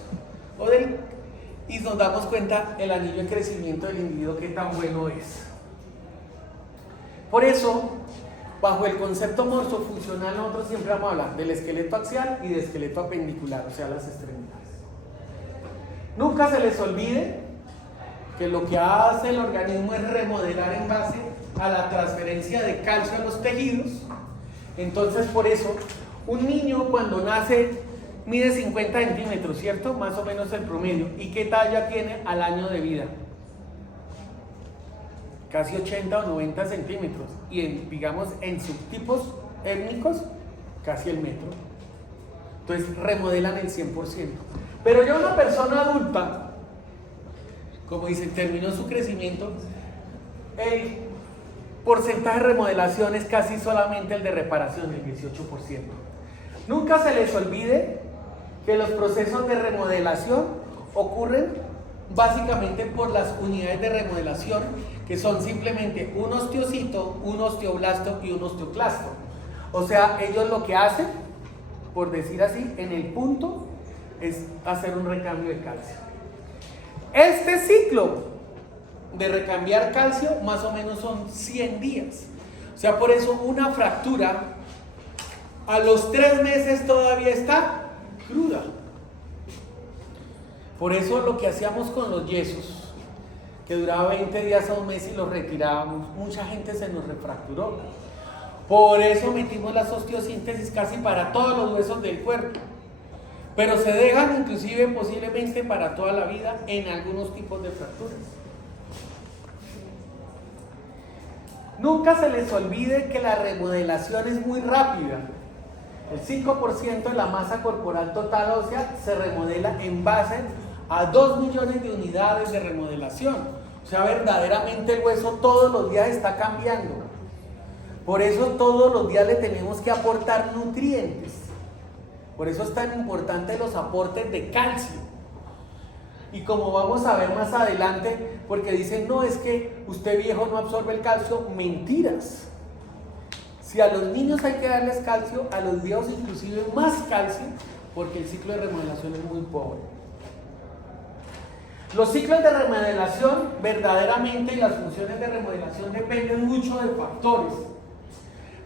y nos damos cuenta el anillo de crecimiento del individuo qué tan bueno es. Por eso, bajo el concepto morfofuncional, nosotros siempre vamos a hablar del esqueleto axial y del esqueleto apendicular, o sea, las extremidades. Nunca se les olvide que lo que hace el organismo es remodelar en base a la transferencia de calcio a los tejidos. Entonces, por eso, un niño cuando nace mide 50 centímetros, ¿cierto? Más o menos el promedio. ¿Y qué talla tiene al año de vida? Casi 80 o 90 centímetros. Y digamos, en subtipos étnicos, casi el metro. Entonces, remodelan el 100%. Pero ya una persona adulta, como dicen, terminó su crecimiento, el porcentaje de remodelación es casi solamente el de reparación, el 18%. Nunca se les olvide que los procesos de remodelación ocurren básicamente por las unidades de remodelación, que son simplemente un osteocito, un osteoblasto y un osteoclasto. O sea, ellos lo que hacen, por decir así, en el punto, es hacer un recambio de calcio. Este ciclo de recambiar calcio más o menos son 100 días. O sea, por eso una fractura a los 3 meses todavía está cruda. Por eso lo que hacíamos con los yesos, que duraba 20 días a un mes y los retirábamos, mucha gente se nos refracturó. Por eso metimos las osteosíntesis casi para todos los huesos del cuerpo. Pero se dejan inclusive posiblemente para toda la vida en algunos tipos de fracturas. Nunca se les olvide que la remodelación es muy rápida. El 5% de la masa corporal total ósea se remodela en base a 2 millones de unidades de remodelación. O sea, verdaderamente el hueso todos los días está cambiando. Por eso todos los días le tenemos que aportar nutrientes. Por eso es tan importante los aportes de calcio. Y como vamos a ver más adelante, porque dicen, no, es que usted viejo no absorbe el calcio, mentiras. Si a los niños hay que darles calcio, a los viejos inclusive más calcio, porque el ciclo de remodelación es muy pobre. Los ciclos de remodelación verdaderamente y las funciones de remodelación dependen mucho de factores.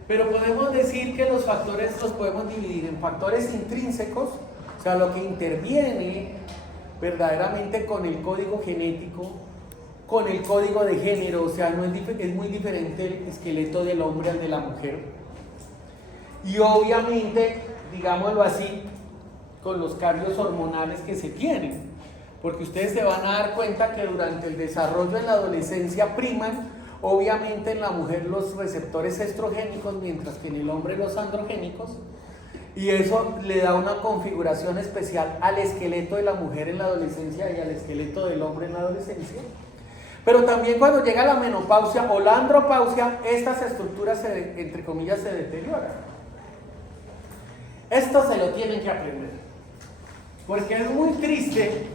Pero podemos decir que los factores los podemos dividir en factores intrínsecos, o sea, lo que interviene verdaderamente con el código genético, con el código de género, o sea, es muy diferente el esqueleto del hombre al de la mujer. Y obviamente, digámoslo así, con los cambios hormonales que se tienen, porque ustedes se van a dar cuenta que durante el desarrollo en la adolescencia priman, obviamente en la mujer los receptores estrogénicos, mientras que en el hombre los androgénicos, y eso le da una configuración especial al esqueleto de la mujer en la adolescencia y al esqueleto del hombre en la adolescencia. Pero también cuando llega la menopausia o la andropausia, estas estructuras, entre comillas, se deterioran. Esto se lo tienen que aprender. Porque es muy triste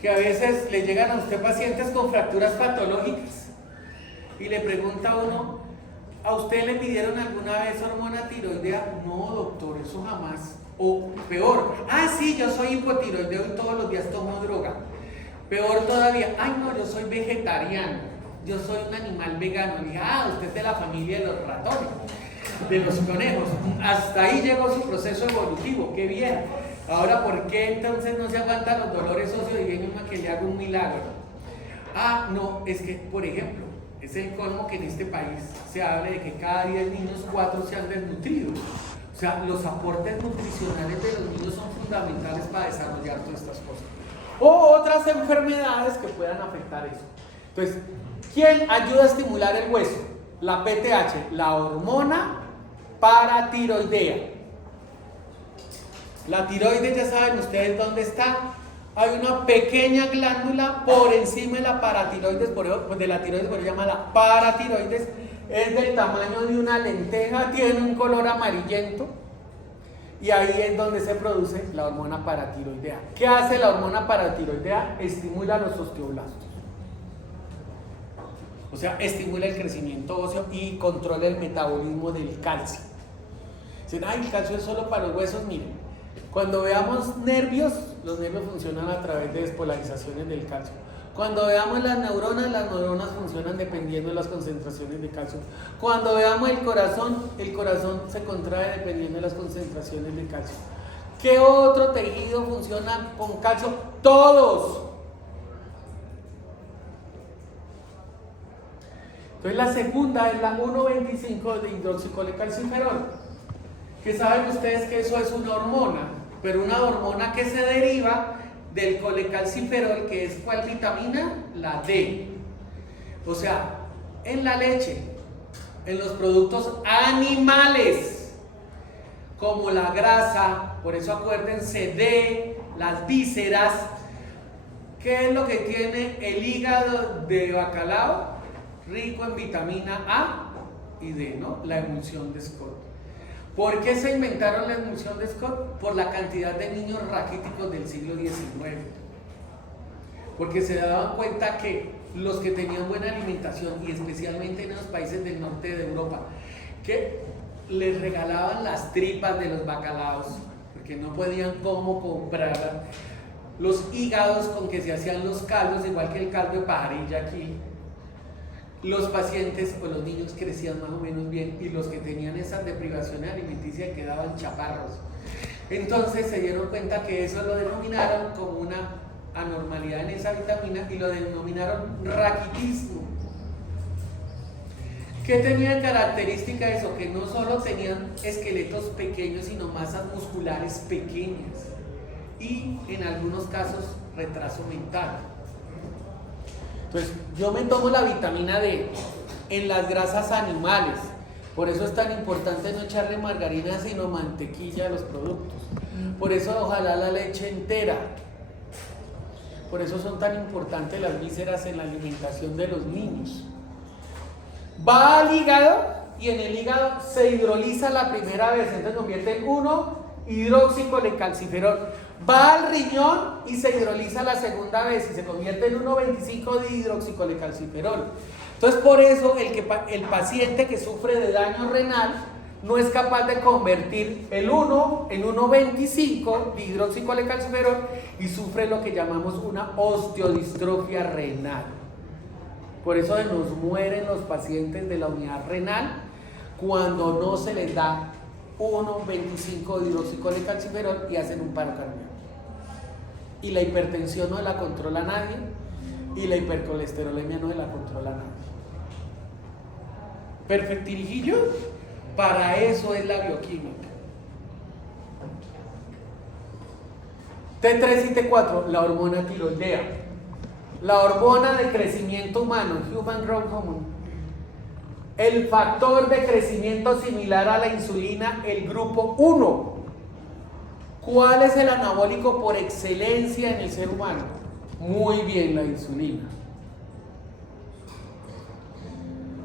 que a veces le llegan a usted pacientes con fracturas patológicas y le pregunta a uno, ¿a usted le pidieron alguna vez hormona tiroidea? No, doctor, eso jamás. O peor, sí, yo soy hipotiroideo y todos los días tomo droga. Peor todavía, no, yo soy vegetariano, yo soy un animal vegano. Le dije, usted es de la familia de los ratones, de los conejos. Hasta ahí llegó su proceso evolutivo, qué bien. Ahora, ¿por qué entonces no se aguantan los dolores óseos y viene una que le haga un milagro? No, es que, por ejemplo, es el colmo que en este país se hable de que cada 10 niños, 4 se han desnutrido. O sea, los aportes nutricionales de los niños son fundamentales para desarrollar todas estas cosas. O otras enfermedades que puedan afectar eso. Entonces, ¿quién ayuda a estimular el hueso? La PTH, la hormona paratiroidea. La tiroides, ya saben ustedes dónde está. Hay una pequeña glándula por encima de la paratiroides, por eso se llama la paratiroides. Es del tamaño de una lenteja, tiene un color amarillento. Y ahí es donde se produce la hormona paratiroidea. ¿Qué hace la hormona paratiroidea? Estimula los osteoblastos. O sea, estimula el crecimiento óseo y controla el metabolismo del calcio. Dicen, el calcio es solo para los huesos. Miren, cuando veamos nervios, los nervios funcionan a través de despolarizaciones del calcio. Cuando veamos las neuronas funcionan dependiendo de las concentraciones de calcio. Cuando veamos el corazón se contrae dependiendo de las concentraciones de calcio. ¿Qué otro tejido funciona con calcio? Todos. Entonces la segunda es la 1,25 de hidroxicolecalciferol. Que saben ustedes que eso es una hormona, pero una hormona que se deriva del colecalciferol, que es ¿cuál vitamina? La D. O sea, en la leche, en los productos animales, como la grasa, por eso acuérdense de las vísceras. ¿Qué es lo que tiene el hígado de bacalao? Rico en vitamina A y D, ¿no? La emulsión de Scott. ¿Por qué se inventaron la emulsión de Scott? Por la cantidad de niños raquíticos del siglo XIX. Porque se daban cuenta que los que tenían buena alimentación, y especialmente en los países del norte de Europa, que les regalaban las tripas de los bacalaos, porque no podían cómo comprar los hígados con que se hacían los caldos, igual que el caldo de pajarilla aquí. Los pacientes o los niños crecían más o menos bien, y los que tenían esas deprivaciones alimenticias quedaban chaparros. Entonces se dieron cuenta que eso lo denominaron como una anormalidad en esa vitamina y lo denominaron raquitismo. ¿Qué tenía de característica eso? Que no solo tenían esqueletos pequeños, sino masas musculares pequeñas y en algunos casos retraso mental. Entonces, yo me tomo la vitamina D en las grasas animales. Por eso es tan importante no echarle margarina, sino mantequilla a los productos. Por eso ojalá la leche entera. Por eso son tan importantes las vísceras en la alimentación de los niños. Va al hígado y en el hígado se hidroliza la primera vez, entonces convierte en 1,hidroxicolecalciferol. Va al riñón y se hidroliza la segunda vez y se convierte en 1,25 de hidroxicolecalciferol. Entonces, por eso el paciente que sufre de daño renal no es capaz de convertir el 1 en 1,25 de hidroxicolecalciferol y sufre lo que llamamos una osteodistrofia renal. Por eso nos mueren los pacientes de la unidad renal cuando no se les da 1,25 de hidroxicolecalciferol y hacen un paro cardíaco. Y la hipertensión no la controla nadie y la hipercolesterolemia no la controla nadie. Perfectirijillo, para eso es la bioquímica. T3 y T4, la hormona tiroidea, la hormona de crecimiento humano, Human Growth Hormone, el factor de crecimiento similar a la insulina, el grupo 1. ¿Cuál es el anabólico por excelencia en el ser humano? Muy bien, la insulina.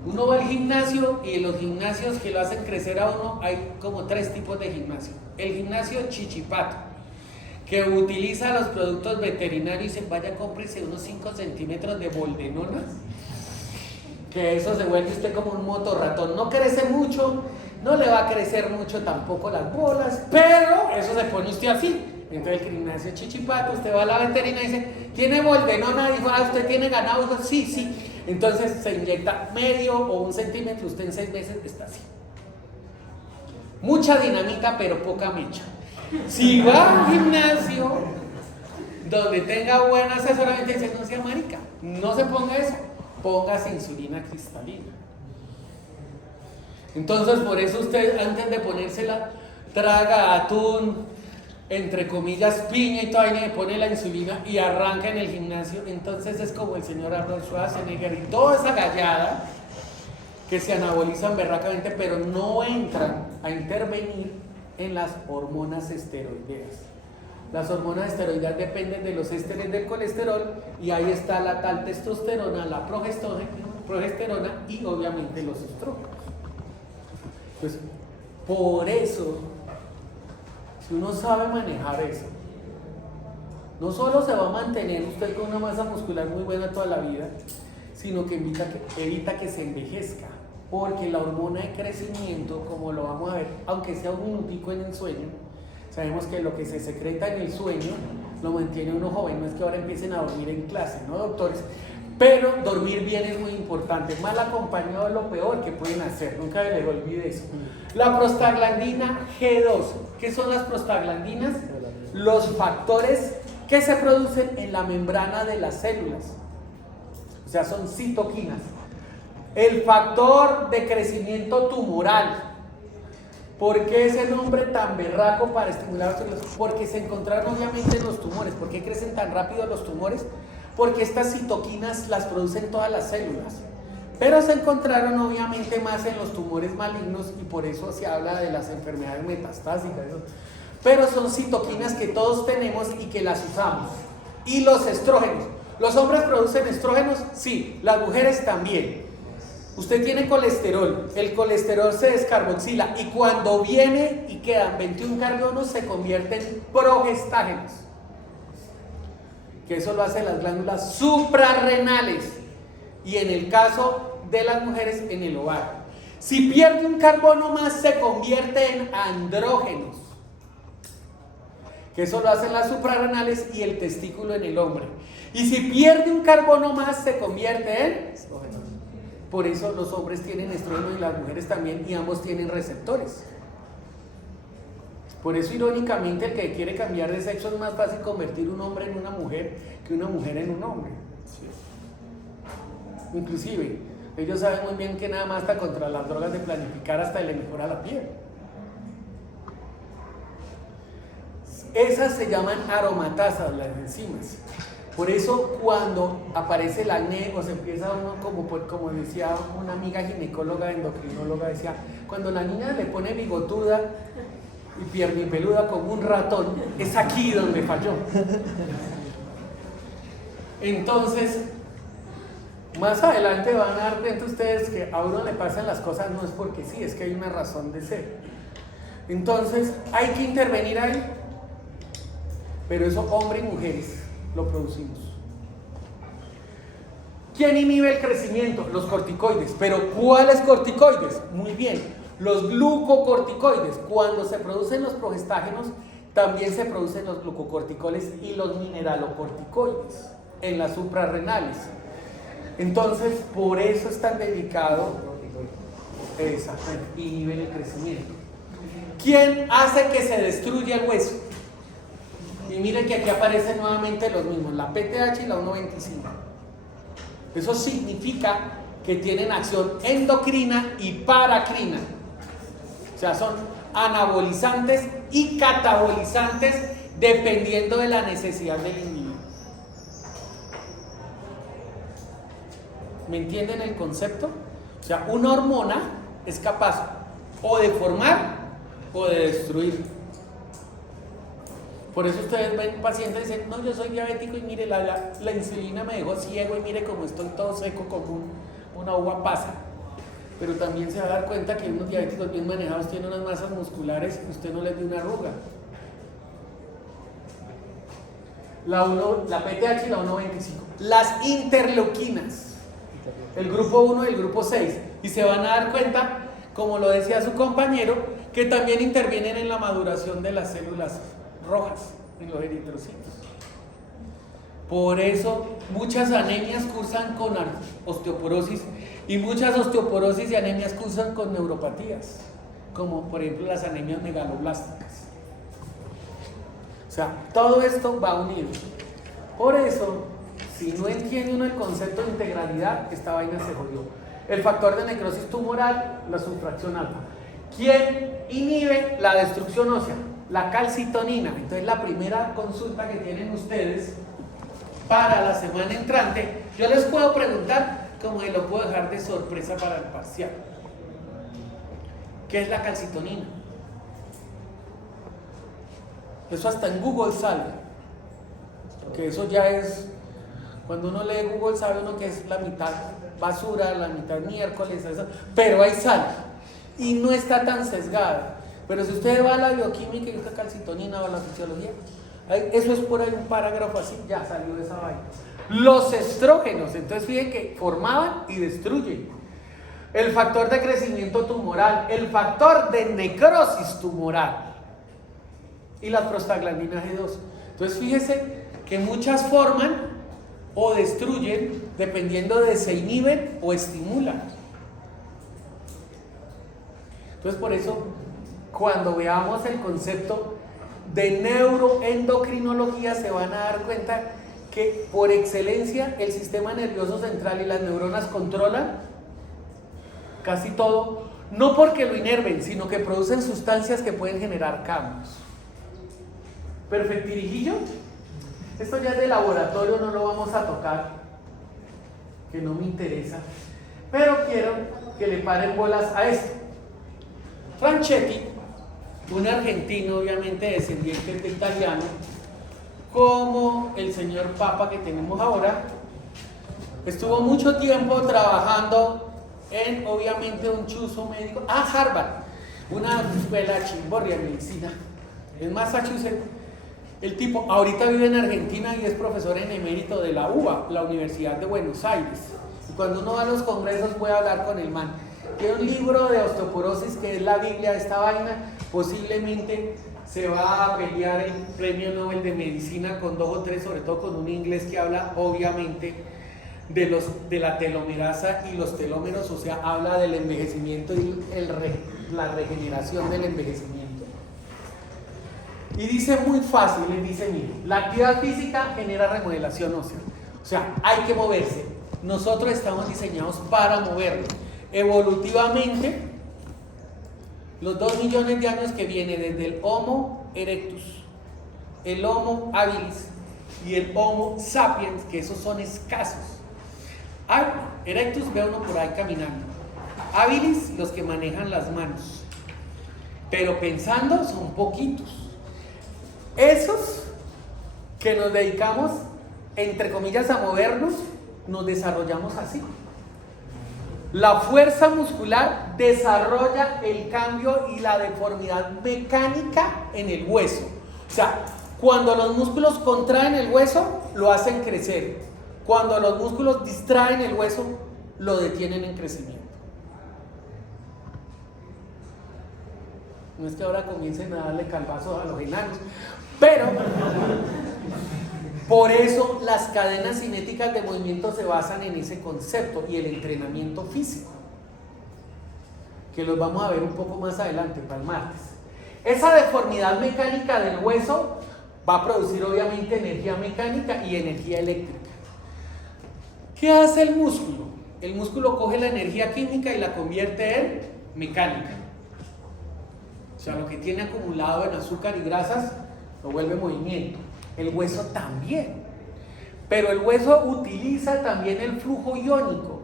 Uno va al gimnasio y en los gimnasios que lo hacen crecer a uno hay como 3 tipos de gimnasio. El gimnasio chichipato, que utiliza los productos veterinarios y se vaya, cómprese unos 5 centímetros de boldenona, que eso se vuelve usted como un motorratón. No crece mucho, no le va a crecer mucho tampoco las bolas, pero eso se pone usted así. Entonces el gimnasio chichipato, usted va a la veterinaria y dice, ¿tiene boldenona? Dijo, ¿usted tiene ganado? Dijo, sí, sí. Entonces se inyecta medio o 1 centímetro, usted en 6 meses está así. Mucha dinamita, pero poca mecha. Si va a un gimnasio donde tenga buen asesoramiento, dice, no sea marica, no se ponga eso, póngase insulina cristalina. Entonces por eso usted antes de ponérsela, traga atún, entre comillas piña y todo, y le pone la insulina y arranca en el gimnasio. Entonces es como el señor Arnold Schwarzenegger y toda esa gallada que se anabolizan berracamente, pero no entran a intervenir en las hormonas esteroideas. Las hormonas esteroideas dependen de los ésteres del colesterol y ahí está la tal testosterona, la progesterona y obviamente los estrógenos. Pues por eso, si uno sabe manejar eso, no solo se va a mantener usted con una masa muscular muy buena toda la vida, sino que evita que se envejezca, porque la hormona de crecimiento, como lo vamos a ver, aunque sea un minutico en el sueño, sabemos que lo que se secreta en el sueño lo mantiene uno joven. No es que ahora empiecen a dormir en clase, ¿no, doctores? Pero dormir bien es muy importante, mal acompañado es lo peor que pueden hacer, nunca les olvide eso. La prostaglandina G2, ¿qué son las prostaglandinas? Los factores que se producen en la membrana de las células, o sea, son citoquinas. El factor de crecimiento tumoral. ¿Por qué ese nombre tan berraco para estimular los tumores? Porque se encontraron obviamente en los tumores. ¿Por qué crecen tan rápido los tumores? Porque estas citoquinas las producen todas las células, pero se encontraron obviamente más en los tumores malignos y por eso se habla de las enfermedades metastásicas, ¿no? Pero son citoquinas que todos tenemos y que las usamos. Y los estrógenos, ¿los hombres producen estrógenos? Sí, las mujeres también. Usted tiene colesterol, el colesterol se descarboxila y cuando viene y quedan 21 carbonos se convierte en progestágenos, que eso lo hacen las glándulas suprarrenales y en el caso de las mujeres en el ovario. Si pierde un carbono más se convierte en andrógenos, que eso lo hacen las suprarrenales y el testículo en el hombre. Y si pierde un carbono más se convierte en estrógenos. Por eso los hombres tienen estrógenos y las mujeres también, y ambos tienen receptores. Por eso, irónicamente, el que quiere cambiar de sexo es más fácil convertir un hombre en una mujer que una mujer en un hombre. Sí. Inclusive, ellos saben muy bien que nada más está contra las drogas de planificar hasta le mejora la piel. Esas se llaman aromatasas, las enzimas. Por eso cuando aparece el acné o se empieza uno, como decía una amiga ginecóloga, endocrinóloga, decía, cuando la niña le pone bigotuda y piernipeluda como un ratón, es aquí donde falló. Entonces, más adelante van a dar cuenta ustedes que a uno le pasan las cosas no es porque sí, es que hay una razón de ser. Entonces, hay que intervenir ahí, pero eso hombres y mujeres lo producimos. ¿Quién inhibe el crecimiento? Los corticoides. ¿Pero cuáles corticoides? Muy bien, los glucocorticoides. Cuando se producen los progestágenos, también se producen los glucocorticoides y los mineralocorticoides en las suprarrenales. Entonces, por eso es tan delicado. Exactamente, inhiben el crecimiento. ¿Quién hace que se destruya el hueso? Y miren que aquí aparecen nuevamente los mismos, la PTH y la 1,25. Eso significa que tienen acción endocrina y paracrina. O sea, son anabolizantes y catabolizantes dependiendo de la necesidad del individuo. ¿Me entienden el concepto? O sea, una hormona es capaz o de formar o de destruir. Por eso ustedes ven pacientes y dicen, no, yo soy diabético y mire, la insulina me dejó ciego y mire cómo estoy todo seco como una uva pasa. Pero también se va a dar cuenta que unos diabéticos bien manejados tienen unas masas musculares y usted no les dio una arruga. La PTH y la 1.25. Las interleuquinas. El grupo 1 y el grupo 6. Y se van a dar cuenta, como lo decía su compañero, que también intervienen en la maduración de las células rojas, en los eritrocitos. Por eso muchas anemias cursan con osteoporosis y muchas osteoporosis y anemias cursan con neuropatías, como por ejemplo las anemias megaloblásticas. O sea, todo esto va unido. Por eso, si no entiende uno el concepto de integralidad, esta vaina se jodió. El factor de necrosis tumoral, la subtracción alfa. ¿Quién inhibe la destrucción ósea? La calcitonina. Entonces la primera consulta que tienen ustedes para la semana entrante, yo les puedo preguntar, como que lo puedo dejar de sorpresa para el parcial. ¿Qué es la calcitonina? Eso hasta en Google sale. Que eso ya es, cuando uno lee Google sabe uno que es la mitad basura, la mitad miércoles, eso, pero ahí sale. Y no está tan sesgada. Pero si usted va a la bioquímica y busca calcitonina o a la fisiología, eso es por ahí un parágrafo así, ya salió de esa vaina. Los estrógenos, entonces fíjense que formaban y destruyen. El factor de crecimiento tumoral, el factor de necrosis tumoral y las prostaglandinas G2. Entonces fíjese que muchas forman o destruyen dependiendo de si se inhiben o estimulan. Entonces por eso cuando veamos el concepto de neuroendocrinología se van a dar cuenta que por excelencia el sistema nervioso central y las neuronas controlan casi todo, no porque lo inerven, sino que producen sustancias que pueden generar cambios. Perfectirijillo, esto ya es de laboratorio, no lo vamos a tocar, que no me interesa, pero quiero que le paren bolas a esto. Franchetti, un argentino obviamente descendiente de italiano, como el señor Papa que tenemos ahora, estuvo mucho tiempo trabajando en obviamente un chuzo médico, Harvard, una escuela chimborria de medicina, en Massachusetts. El tipo ahorita vive en Argentina y es profesor en emérito de la UBA, la Universidad de Buenos Aires. Y cuando uno va a los congresos puede hablar con el man. Tiene un libro de osteoporosis que es la Biblia de esta vaina. Posiblemente se va a pelear el premio Nobel de Medicina con 2 o 3, sobre todo con un inglés que habla obviamente de la telomerasa y los telómeros, o sea, habla del envejecimiento y la regeneración del envejecimiento. Y dice muy fácil, le dice, mire, la actividad física genera remodelación ósea, o sea, hay que moverse. Nosotros estamos diseñados para movernos. Evolutivamente, los 2 millones de años que viene desde el Homo erectus, el Homo habilis y el Homo sapiens, que esos son escasos. Erectus ve uno por ahí caminando, habilis los que manejan las manos, pero pensando son poquitos. Esos que nos dedicamos, entre comillas, a movernos, nos desarrollamos así. La fuerza muscular desarrolla el cambio y la deformidad mecánica en el hueso. O sea, cuando los músculos contraen el hueso, lo hacen crecer. Cuando los músculos distraen el hueso, lo detienen en crecimiento. No es que ahora comiencen a darle calvazos a los enanos, pero por eso las cadenas cinéticas de movimiento se basan en ese concepto y el entrenamiento físico, que los vamos a ver un poco más adelante, para el martes. Esa deformidad mecánica del hueso va a producir obviamente energía mecánica y energía eléctrica. ¿Qué hace el músculo? El músculo coge la energía química y la convierte en mecánica. O sea, lo que tiene acumulado en azúcar y grasas lo vuelve movimiento. El hueso también. Pero el hueso utiliza también el flujo iónico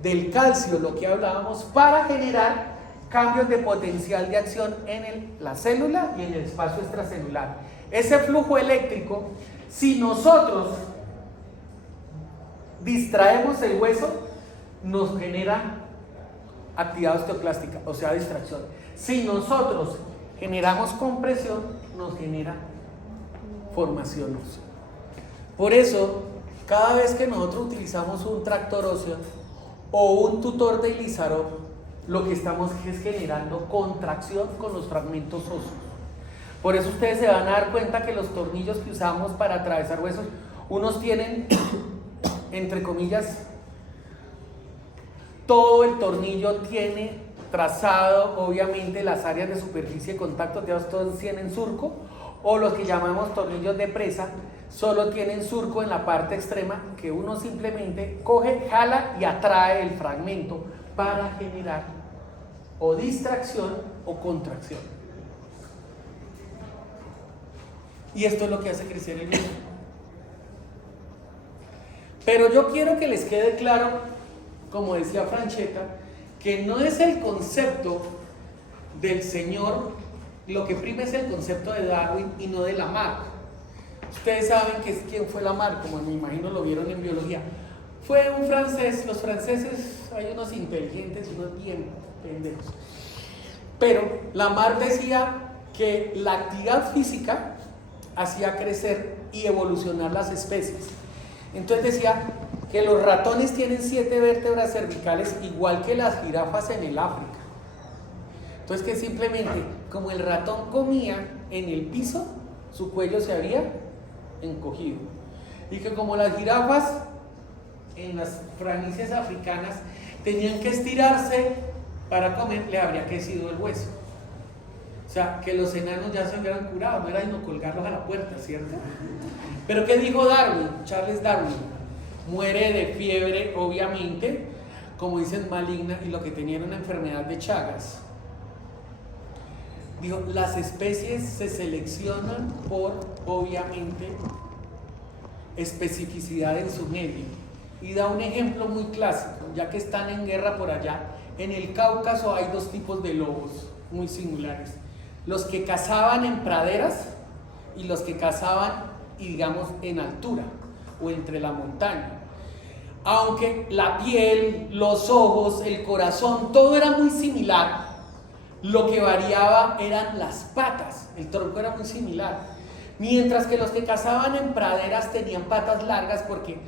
del calcio, lo que hablábamos, para generar cambios de potencial de acción en la célula y en el espacio extracelular. Ese flujo eléctrico, si nosotros distraemos el hueso, nos genera actividad osteoclástica, o sea, distracción. Si nosotros generamos compresión, nos genera formación ósea. Por eso, cada vez que nosotros utilizamos un tractor óseo o un tutor de Ilizarov, lo que estamos es generando contracción con los fragmentos óseos. Por eso ustedes se van a dar cuenta que los tornillos que usamos para atravesar huesos, unos tienen, entre comillas, todo el tornillo tiene trazado, obviamente, las áreas de superficie de contacto, todos tienen surco, o los que llamamos tornillos de presa, solo tienen surco en la parte extrema, que uno simplemente coge, jala y atrae el fragmento para generar o distracción o contracción. Y esto es lo que hace crecer el hueso. Pero yo quiero que les quede claro, como decía Francesca, que no es el concepto del Señor, lo que prima es el concepto de Darwin y no de Lamarck. Ustedes saben quién fue Lamarck, como me imagino lo vieron en biología. Fue un francés. Los franceses hay unos inteligentes y unos bien pendejos. Pero Lamarck decía que la actividad física hacía crecer y evolucionar las especies. Entonces decía que los ratones tienen 7 vértebras cervicales igual que las jirafas en el África. Entonces que simplemente como el ratón comía en el piso, su cuello se había encogido. Y que como las jirafas en las planicies africanas tenían que estirarse para comer, le habría crecido el hueso. O sea, que los enanos ya se hubieran curado, no era sino colgarlos a la puerta, ¿cierto? Pero ¿qué dijo Darwin? Charles Darwin muere de fiebre, obviamente, como dicen, maligna, y lo que tenía era una enfermedad de Chagas. Dijo, las especies se seleccionan por, obviamente, especificidad en su medio. Y da un ejemplo muy clásico, ya que están en guerra por allá. En el Cáucaso hay 2 tipos de lobos muy singulares. Los que cazaban en praderas y los que cazaban, y digamos, en altura o entre la montaña. Aunque la piel, los ojos, el corazón, todo era muy similar, lo que variaba eran las patas, el tronco era muy similar. Mientras que los que cazaban en praderas tenían patas largas porque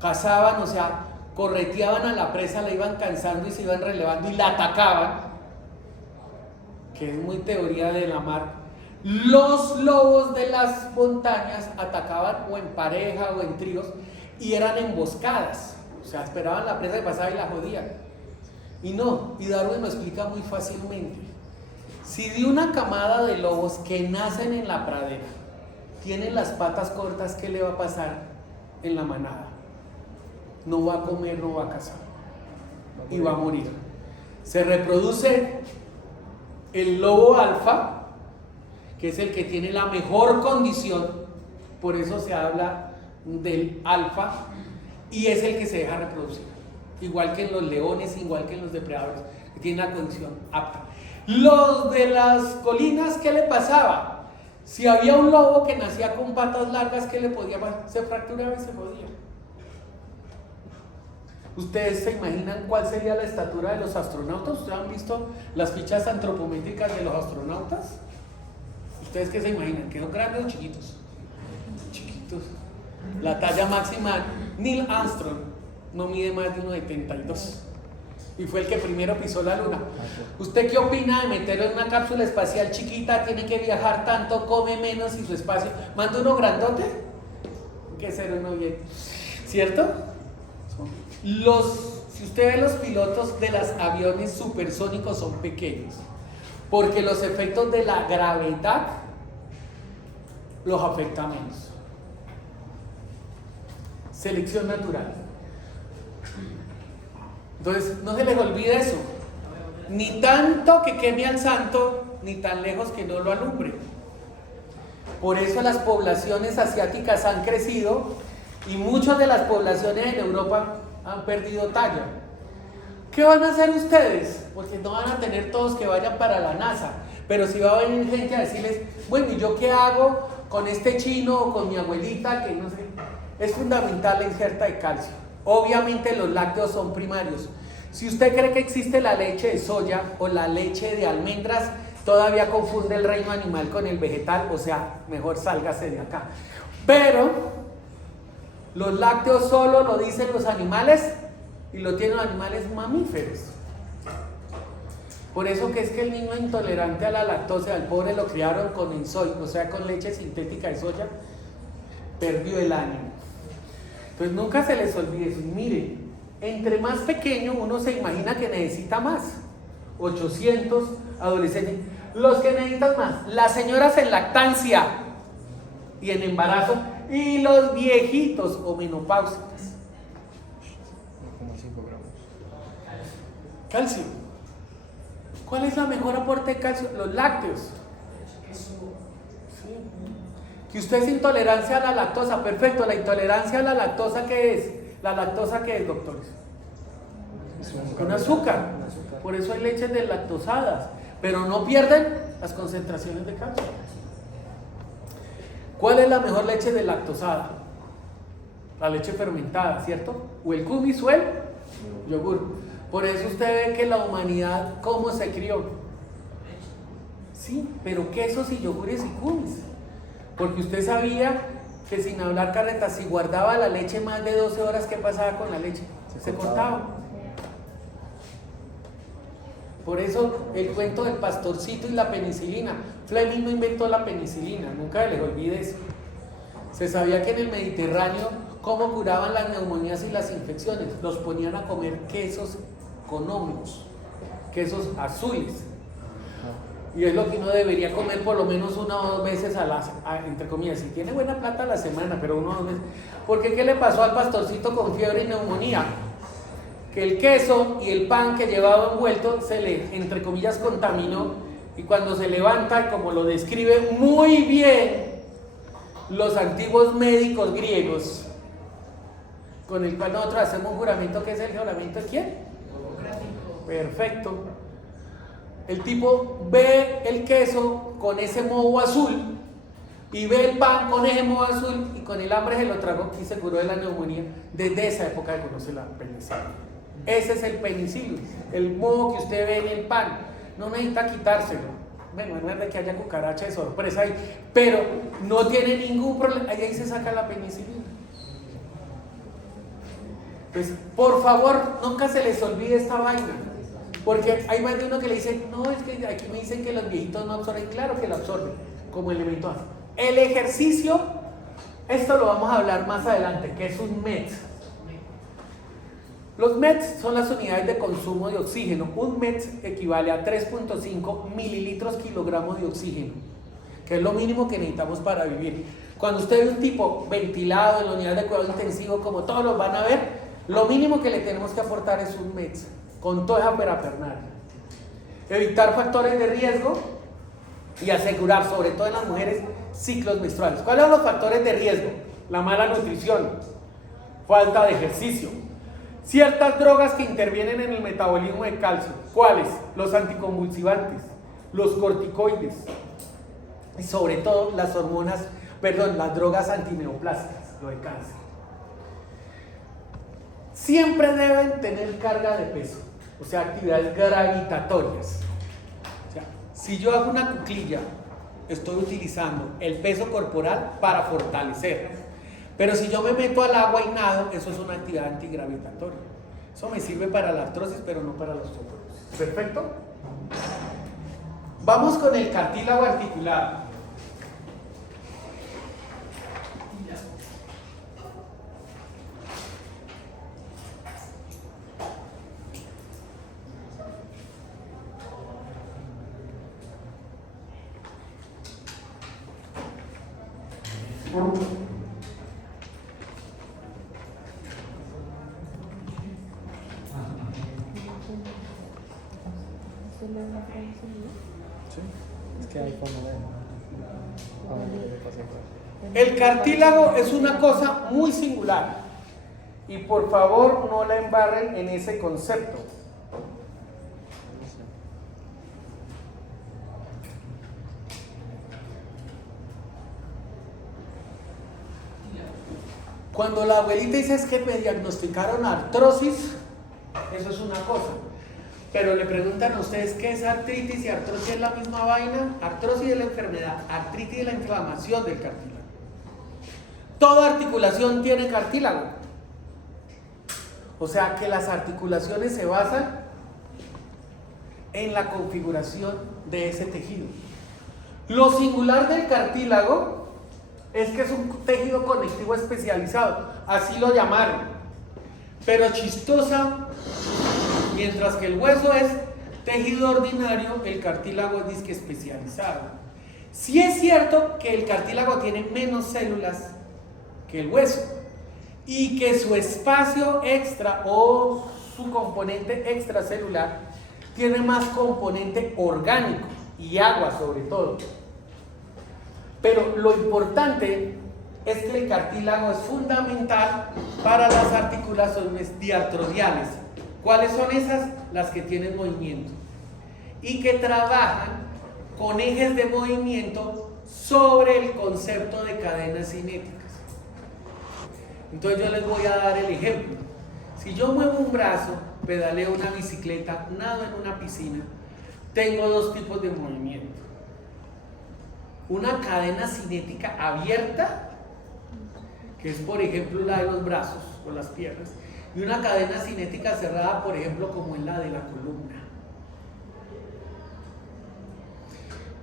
cazaban, o sea, correteaban a la presa, la iban cansando y se iban relevando y la atacaban, que es muy teoría de Lamarck. Los lobos de las montañas atacaban o en pareja o en tríos y eran emboscadas, o sea, esperaban la presa que pasaba y la jodían. Y no, y Darwin lo explica muy fácilmente. Si de una camada de lobos que nacen en la pradera tienen las patas cortas, ¿qué le va a pasar en la manada? No va a comer, no va a cazar y va a morir. Se reproduce el lobo alfa, que es el que tiene la mejor condición, por eso se habla del alfa, y es el que se deja reproducir, igual que en los leones, igual que en los depredadores, que tienen la condición apta. Los de las colinas, ¿qué le pasaba? Si había un lobo que nacía con patas largas, ¿qué le podía pasar? Se fracturaba y se jodía. ¿Ustedes se imaginan cuál sería la estatura de los astronautas? ¿Ustedes han visto las fichas antropométricas de los astronautas? ¿Ustedes qué se imaginan? ¿Que son grandes o chiquitos? Chiquitos. La talla máxima, Neil Armstrong no mide más de 1,72 y fue el que primero pisó la luna. ¿Usted qué opina de meterlo en una cápsula espacial chiquita? Tiene que viajar tanto, come menos y su espacio. ¿Manda uno grandote? Que ser uno bien, ¿cierto? Si usted ve los pilotos de los aviones supersónicos son pequeños, porque los efectos de la gravedad los afecta menos. Selección natural. Entonces, no se les olvide eso. Ni tanto que queme al santo, ni tan lejos que no lo alumbre. Por eso las poblaciones asiáticas han crecido y muchas de las poblaciones en Europa han perdido talla. ¿Qué van a hacer ustedes? Porque no van a tener todos que vayan para la NASA, pero si va a venir gente a decirles, bueno, ¿y yo qué hago con este chino o con mi abuelita? Que no sé. Es fundamental la injerta de calcio. Obviamente los lácteos son primarios. Si usted cree que existe la leche de soya o la leche de almendras, todavía confunde el reino animal con el vegetal, o sea, mejor sálgase de acá. Pero los lácteos solo lo dicen los animales y lo tienen los animales mamíferos. Por eso que es que el niño intolerante a la lactosa, al pobre lo criaron con ensoy, o sea, con leche sintética de soya, perdió el ánimo. Entonces nunca se les olvide eso. Mire, entre más pequeño uno se imagina que necesita más. 800 adolescentes. Los que necesitan más, las señoras en lactancia y en embarazo, y los viejitos o menopáusicas. 1,5 gramos. Calcio. ¿Cuál es la mejor aporte de calcio? Los lácteos. Sí. Que usted es intolerancia a la lactosa, perfecto. La intolerancia a la lactosa, ¿qué es? ¿La lactosa qué es, doctores? Un azúcar. Por eso hay leches deslactosadas, pero no pierden las concentraciones de calcio. ¿Cuál es la mejor leche deslactosada? La leche fermentada, ¿cierto? O el kumis o el yogur. Por eso usted ve que la humanidad, ¿cómo se crió? Sí, pero quesos y yogures y kumis. Porque usted sabía que, sin hablar carretas, si guardaba la leche más de 12 horas, ¿qué pasaba con la leche? Se cortaba. Por eso el cuento del pastorcito y la penicilina. Fleming no inventó la penicilina, nunca les olvide eso. Se sabía que en el Mediterráneo, ¿cómo curaban las neumonías y las infecciones? Los ponían a comer quesos con hongos, quesos azules. Y es lo que uno debería comer por lo menos 1 o 2 veces entre comillas. Si tiene buena plata a la semana, pero 1 o 2 veces. Porque ¿qué le pasó al pastorcito con fiebre y neumonía? Que el queso y el pan que llevaba envuelto se le, entre comillas, contaminó, y cuando se levanta, como lo describe muy bien los antiguos médicos griegos, con el cual nosotros hacemos un juramento, que es el juramento de ¿quién? Perfecto. El tipo ve el queso con ese moho azul y ve el pan con ese moho azul, y con el hambre se lo tragó y se curó de la neumonía. Desde esa época se conoce la penicilina. Ese es el penicilio, el moho que usted ve en el pan. No necesita quitárselo. Bueno, no es de que haya cucaracha de sorpresa ahí, pero no tiene ningún problema. Ahí se saca la penicilina. Pues, por favor, nunca se les olvide esta vaina. Porque hay más de uno que le dice, no, es que aquí me dicen que los viejitos no absorben. Claro que lo absorben, como elemento A. El ejercicio, esto lo vamos a hablar más adelante, que es un MET. Los METs son las unidades de consumo de oxígeno. Un MET equivale a 3.5 mililitros kilogramos de oxígeno, que es lo mínimo que necesitamos para vivir. Cuando usted ve un tipo ventilado en la unidad de cuidado intensivo, como todos los van a ver, lo mínimo que le tenemos que aportar es un MET, con toda esa parafernalia. Evitar factores de riesgo y asegurar, sobre todo en las mujeres, ciclos menstruales. ¿Cuáles son los factores de riesgo? La mala nutrición, falta de ejercicio, ciertas drogas que intervienen en el metabolismo de calcio. ¿Cuáles? Los anticonvulsivantes, los corticoides y sobre todo las drogas antineoplásicas, lo de cáncer. Siempre deben tener carga de peso, o sea, actividades gravitatorias. O sea, si yo hago una cuclilla, estoy utilizando el peso corporal para fortalecer. Pero si yo me meto al agua y nado, eso es una actividad antigravitatoria. Eso me sirve para la artrosis, pero no para los osteoporosis. ¿Perfecto? Vamos con el cartílago articular. Es que hay como El cartílago es una cosa muy singular, y por favor no la embarren en ese concepto. Cuando la abuelita dice es que me diagnosticaron artrosis, eso es una cosa. Pero le preguntan a ustedes qué es artritis, y artrosis es la misma vaina. Artrosis es la enfermedad, artritis es la inflamación del cartílago. Toda articulación tiene cartílago. O sea que las articulaciones se basan en la configuración de ese tejido. Lo singular del cartílago es que es un tejido conectivo especializado, así lo llamaron. Pero chistosa, mientras que el hueso es tejido ordinario, el cartílago es disque especializado. Sí es cierto que el cartílago tiene menos células que el hueso y que su espacio extra o su componente extracelular tiene más componente orgánico y agua sobre todo. Pero lo importante es que el cartílago es fundamental para las articulaciones diartrodiales. ¿Cuáles son esas? Las que tienen movimiento y que trabajan con ejes de movimiento sobre el concepto de cadenas cinéticas. Entonces yo les voy a dar el ejemplo. Si yo muevo un brazo, pedaleo una bicicleta, nado en una piscina, tengo dos tipos de movimiento. Una cadena cinética abierta, que es por ejemplo la de los brazos o las piernas, y una cadena cinética cerrada, por ejemplo, como es la de la columna.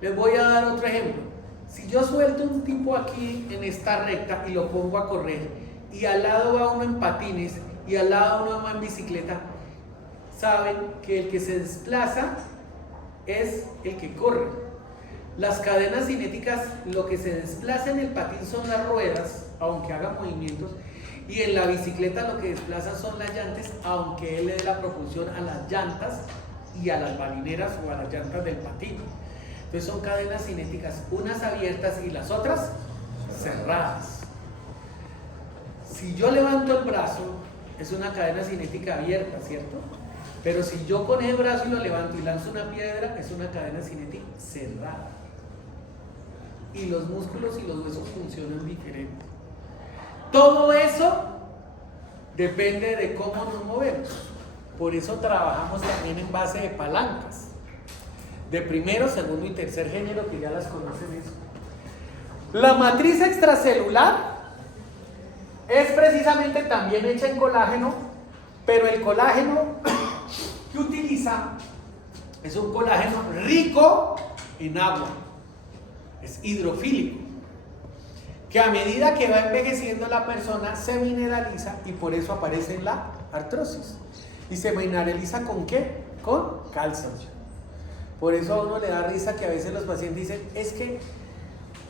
Les voy a dar otro ejemplo. Si yo suelto un tipo aquí en esta recta y lo pongo a correr, y al lado va uno en patines y al lado uno va en bicicleta, saben que el que se desplaza es el que corre. Las cadenas cinéticas, lo que se desplaza en el patín son las ruedas, aunque haga movimientos, y en la bicicleta lo que desplaza son las llantas, aunque él le dé la propulsión a las llantas y a las balineras o a las llantas del patín. Entonces son cadenas cinéticas, unas abiertas y las otras cerradas. Si yo levanto el brazo, es una cadena cinética abierta, ¿cierto? Pero si yo con el brazo y lo levanto y lanzo una piedra, es una cadena cinética cerrada. Y los músculos y los huesos funcionan diferente. Todo eso depende de cómo nos movemos. Por eso trabajamos también en base de palancas. De primero, segundo y tercer género, que ya las conocen eso. La matriz extracelular es precisamente también hecha en colágeno, pero el colágeno que utiliza es un colágeno rico en agua, es hidrofílico, que a medida que va envejeciendo la persona se mineraliza y por eso aparece en la artrosis. ¿Y se mineraliza con qué? Con calcio. Por eso a uno le da risa que a veces los pacientes dicen, es que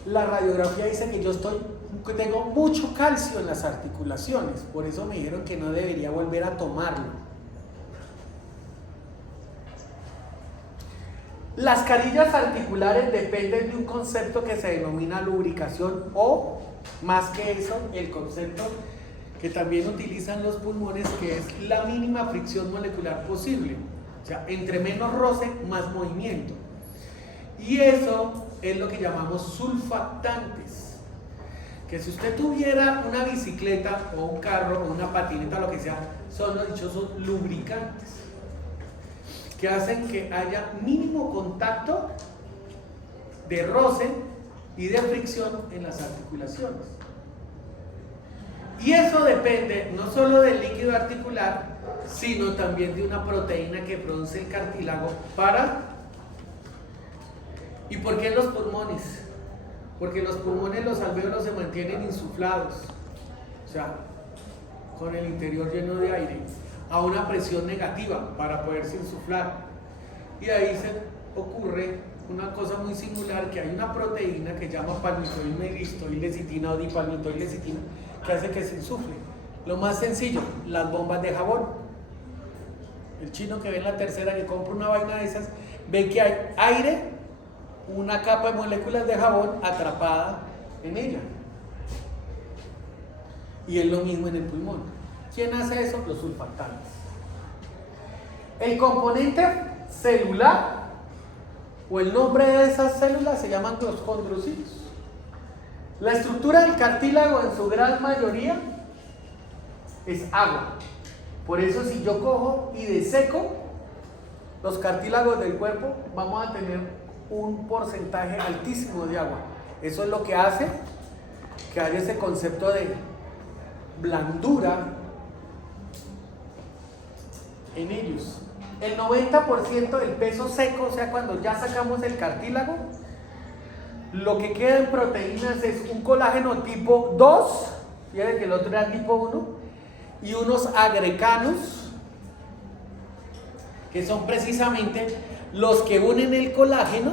la radiografía dice que tengo mucho calcio en las articulaciones, por eso me dijeron que no debería volver a tomarlo. Las carillas articulares dependen de un concepto que se denomina lubricación o, más que eso, el concepto que también utilizan los pulmones, que es la mínima fricción molecular posible. O sea, entre menos roce, más movimiento. Y eso es lo que llamamos sulfatantes. Que si usted tuviera una bicicleta o un carro o una patineta, lo que sea, son los dichosos lubricantes, que hacen que haya mínimo contacto de roce y de fricción en las articulaciones. Y eso depende no solo del líquido articular, sino también de una proteína que produce el cartílago para... ¿Y por qué los pulmones? Porque los pulmones, los alvéolos se mantienen insuflados, o sea, con el interior lleno de aire, a una presión negativa para poderse insuflar. Y ahí se ocurre una cosa muy singular, que hay una proteína que se llama palmitoylecitina o dipalmitoylecitina, que hace que se insufle. Lo más sencillo, las bombas de jabón. El chino que ve en la tercera, que compra una vaina de esas, ve que hay aire, una capa de moléculas de jabón atrapada en ella. Y es lo mismo en el pulmón. ¿Quién hace eso? Los sulfatantes. El componente celular, o el nombre de esas células, se llaman los condrocitos. La estructura del cartílago en su gran mayoría es agua. Por eso si yo cojo y deseco los cartílagos del cuerpo, vamos a tener un porcentaje altísimo de agua. Eso es lo que hace que haya ese concepto de blandura en ellos. El 90% del peso seco, o sea, cuando ya sacamos el cartílago, lo que queda en proteínas es un colágeno tipo 2, fíjense que el otro era tipo 1, y unos agreganos, que son precisamente los que unen el colágeno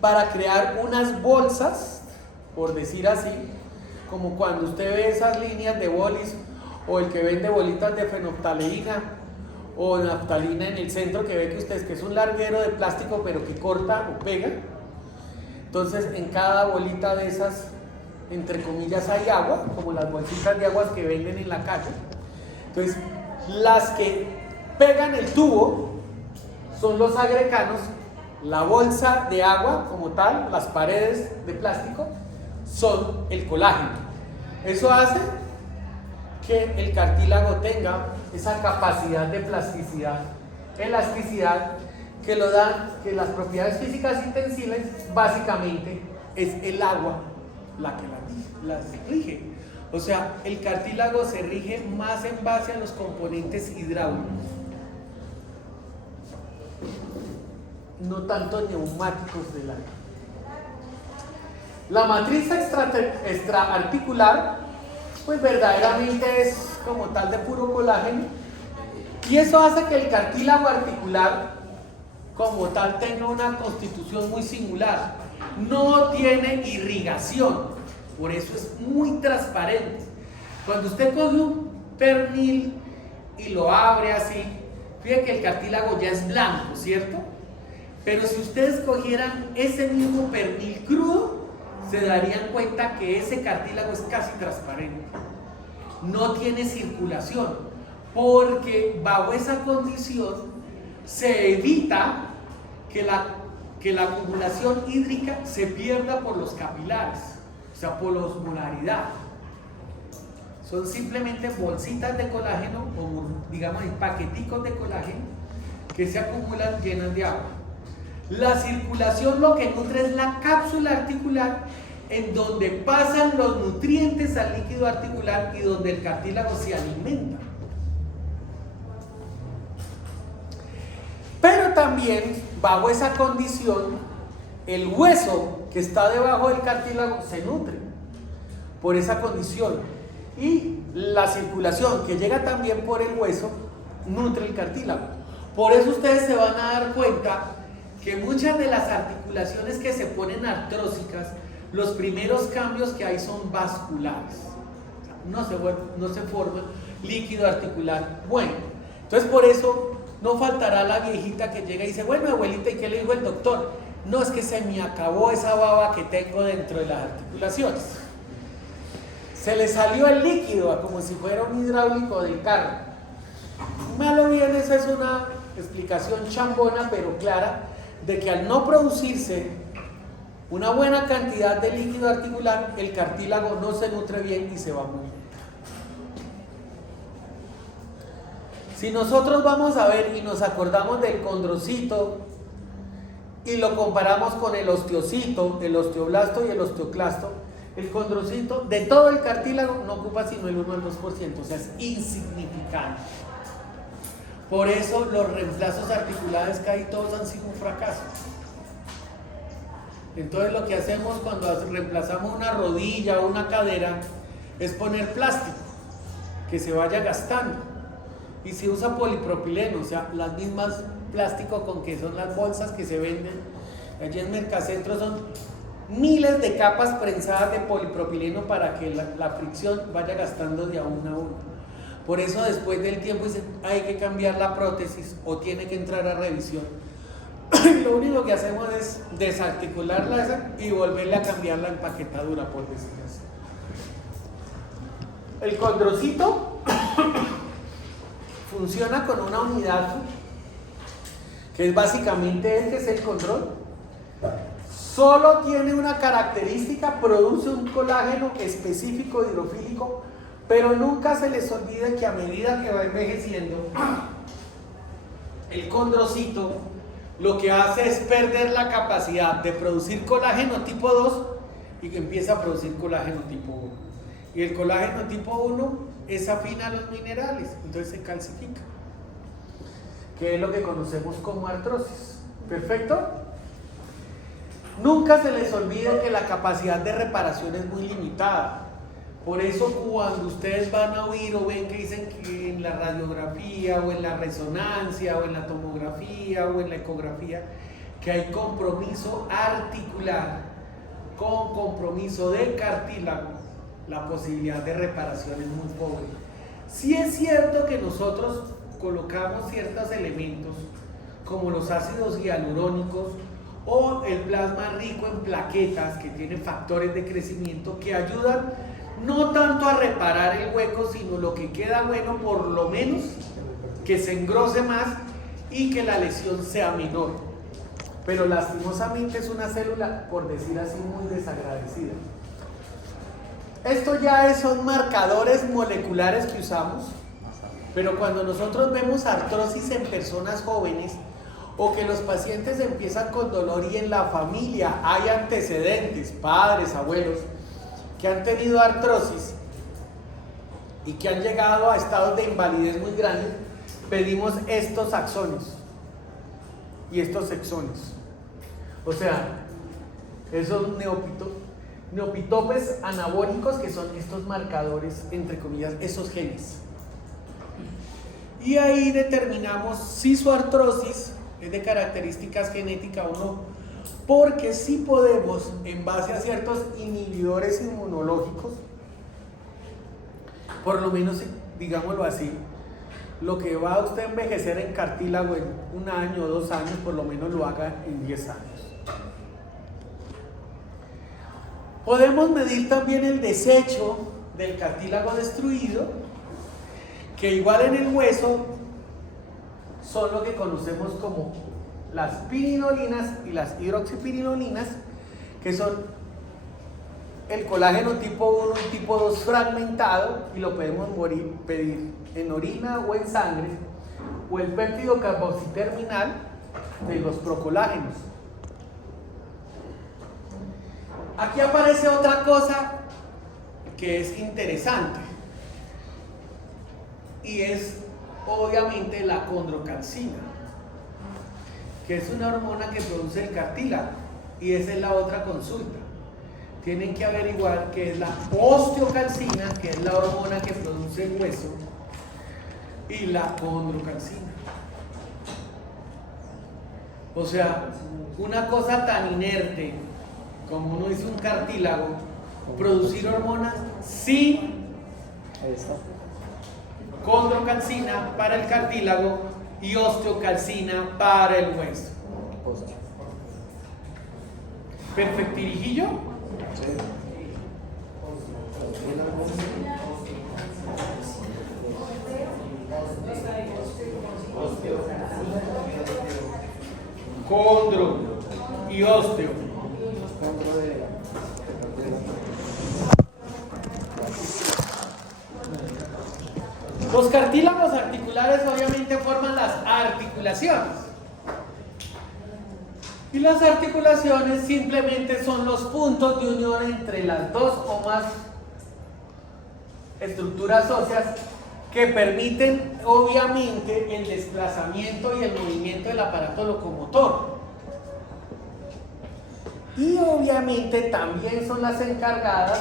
para crear unas bolsas, por decir así, como cuando usted ve esas líneas de bolis, o el que vende bolitas de fenolftaleína o naftalina en el centro, que ve que ustedes que es un larguero de plástico pero que corta o pega. Entonces en cada bolita de esas, entre comillas, hay agua, como las bolsitas de aguas que venden en la calle. Entonces las que pegan el tubo son los agreganos, la bolsa de agua como tal, las paredes de plástico son el colágeno. Eso hace que el cartílago tenga esa capacidad de plasticidad, elasticidad, que lo dan, que las propiedades físicas intensibles básicamente es el agua la que las rige. O sea, el cartílago se rige más en base a los componentes hidráulicos, no tanto neumáticos del aire. La matriz extraarticular, pues verdaderamente es como tal de puro colágeno, y eso hace que el cartílago articular como tal tenga una constitución muy singular. No tiene irrigación, por eso es muy transparente. Cuando usted coge un pernil y lo abre así, fíjate que el cartílago ya es blanco, ¿cierto? Pero si ustedes cogieran ese mismo pernil crudo, se darían cuenta que ese cartílago es casi transparente. No tiene circulación, porque bajo esa condición se evita que la acumulación hídrica se pierda por los capilares, o sea, por la osmolaridad. Son simplemente bolsitas de colágeno, o digamos paqueticos de colágeno, que se acumulan llenas de agua. La circulación lo que nutre es la cápsula articular, en donde pasan los nutrientes al líquido articular y donde el cartílago se alimenta. Pero también, bajo esa condición, el hueso que está debajo del cartílago se nutre por esa condición. Y la circulación que llega también por el hueso nutre el cartílago. Por eso ustedes se van a dar cuenta que muchas de las articulaciones que se ponen artrósicas, los primeros cambios que hay son vasculares. No se forma líquido articular bueno. Entonces por eso no faltará la viejita que llega y dice, bueno, abuelita, ¿y qué le dijo el doctor? No, es que se me acabó esa baba que tengo dentro de las articulaciones. Se le salió el líquido como si fuera un hidráulico del carro. Malo bien, esa es una explicación chambona pero clara de que al no producirse una buena cantidad de líquido articular, el cartílago no se nutre bien y se va a morir. Si nosotros vamos a ver y nos acordamos del condrocito y lo comparamos con el osteocito, el osteoblasto y el osteoclasto, el condrocito de todo el cartílago no ocupa sino el 1 al 2%, o sea, es insignificante. Por eso los reemplazos articulares casi todos han sido un fracaso. Entonces lo que hacemos cuando reemplazamos una rodilla o una cadera es poner plástico que se vaya gastando, y se usa polipropileno, o sea, las mismas plástico con que son las bolsas que se venden allí en Mercacentro, son miles de capas prensadas de polipropileno para que la fricción vaya gastando de a una a una. Por eso después del tiempo dicen, hay que cambiar la prótesis o tiene que entrar a revisión. Lo único que hacemos es desarticularla y volverle a cambiar la empaquetadura, por decirlo así. El condrocito funciona con una unidad que es básicamente el que es el condrol. Solo tiene una característica, produce un colágeno específico hidrofílico Pero nunca se les olvide que a medida que va envejeciendo, el condrocito lo que hace es perder la capacidad de producir colágeno tipo 2 y que empieza a producir colágeno tipo 1. Y el colágeno tipo 1 es afín a los minerales, entonces se calcifica, que es lo que conocemos como artrosis. ¿Perfecto? Nunca se les olvide que la capacidad de reparación es muy limitada. Por eso cuando ustedes van a oír o ven que dicen que en la radiografía o en la resonancia o en la tomografía o en la ecografía que hay compromiso articular con compromiso de cartílago, la posibilidad de reparación es muy pobre. Sí es cierto que nosotros colocamos ciertos elementos como los ácidos hialurónicos o el plasma rico en plaquetas que tienen factores de crecimiento que ayudan no tanto a reparar el hueco, sino lo que queda bueno, por lo menos que se engrose más y que la lesión sea menor. Pero lastimosamente es una célula, por decir así, muy desagradecida. Esto ya son marcadores moleculares que usamos, pero cuando nosotros vemos artrosis en personas jóvenes o que los pacientes empiezan con dolor y en la familia hay antecedentes, padres, abuelos, que han tenido artrosis y que han llegado a estados de invalidez muy grandes, pedimos estos axones y estos exones. O sea, esos neopitopes anabólicos que son estos marcadores, entre comillas, esos genes. Y ahí determinamos si su artrosis es de características genéticas o no. Porque sí podemos, en base a ciertos inhibidores inmunológicos, por lo menos, digámoslo así, lo que va a usted envejecer en cartílago en 1 año o 2 años, por lo menos lo haga en 10 años. Podemos medir también el desecho del cartílago destruido, que igual en el hueso son lo que conocemos como las pirinolinas y las hidroxipirinolinas, que son el colágeno tipo 1 y tipo 2 fragmentado, y lo podemos pedir en orina o en sangre, o el péptido carboxiterminal de los procolágenos. Aquí aparece otra cosa que es interesante, y es obviamente la condrocalcina, que es una hormona que produce el cartílago, y esa es la otra consulta. Tienen que averiguar qué es la osteocalcina, que es la hormona que produce el hueso, y la condrocalcina. O sea, una cosa tan inerte como uno dice un cartílago, producir hormonas sin condrocalcina para el cartílago y osteocalcina para el hueso. ¿Perfectirijillo? Condro y osteo. Los cartílagos articulares obviamente forman las articulaciones. Y las articulaciones simplemente son los puntos de unión entre las dos o más estructuras óseas que permiten obviamente el desplazamiento y el movimiento del aparato locomotor. Y obviamente también son las encargadas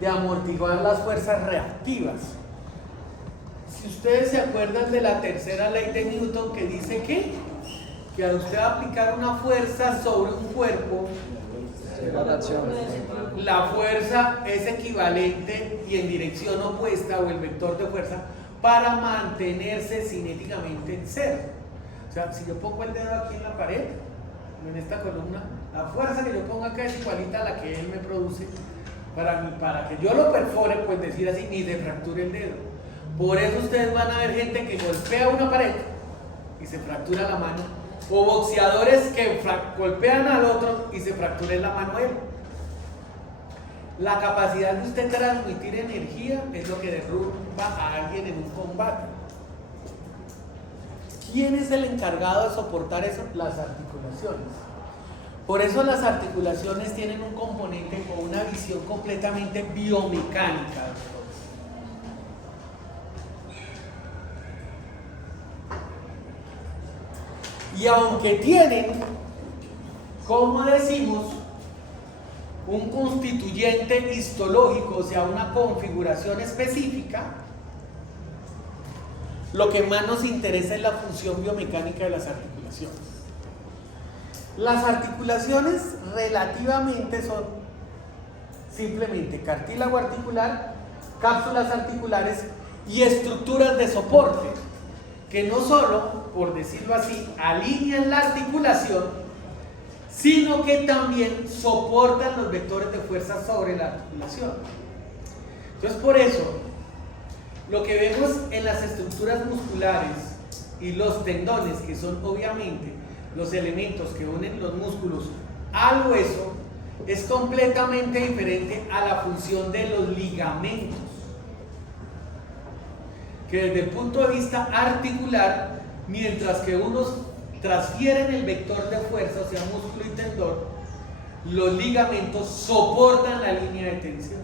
de amortiguar las fuerzas reactivas. Si ustedes se acuerdan de la tercera ley de Newton, que dice que al usted aplicar una fuerza sobre un cuerpo, la fuerza es equivalente y en dirección opuesta, o el vector de fuerza, para mantenerse cinéticamente en cero. O sea, si yo pongo el dedo aquí en la pared, en esta columna, la fuerza que yo pongo acá es igualita a la que él me produce para que yo lo perfore, pues decir así, ni se fracture el dedo. Por eso ustedes van a ver gente que golpea una pared y se fractura la mano, o boxeadores que golpean al otro y se fractura la mano a él. La capacidad de usted transmitir energía es lo que derrumba a alguien en un combate. ¿Quién es el encargado de soportar eso? Las articulaciones. Por eso las articulaciones tienen un componente o una visión completamente biomecánica. Y aunque tienen, como decimos, un constituyente histológico, o sea, una configuración específica, lo que más nos interesa es la función biomecánica de las articulaciones. Las articulaciones relativamente son simplemente cartílago articular, cápsulas articulares y estructuras de soporte, que no solo, por decirlo así, alinean la articulación, sino que también soportan los vectores de fuerza sobre la articulación. Entonces, por eso, lo que vemos en las estructuras musculares y los tendones, que son obviamente los elementos que unen los músculos al hueso, es completamente diferente a la función de los ligamentos, que desde el punto de vista articular, mientras que unos transfieren el vector de fuerza, o sea, músculo y tendón, los ligamentos soportan la línea de tensión.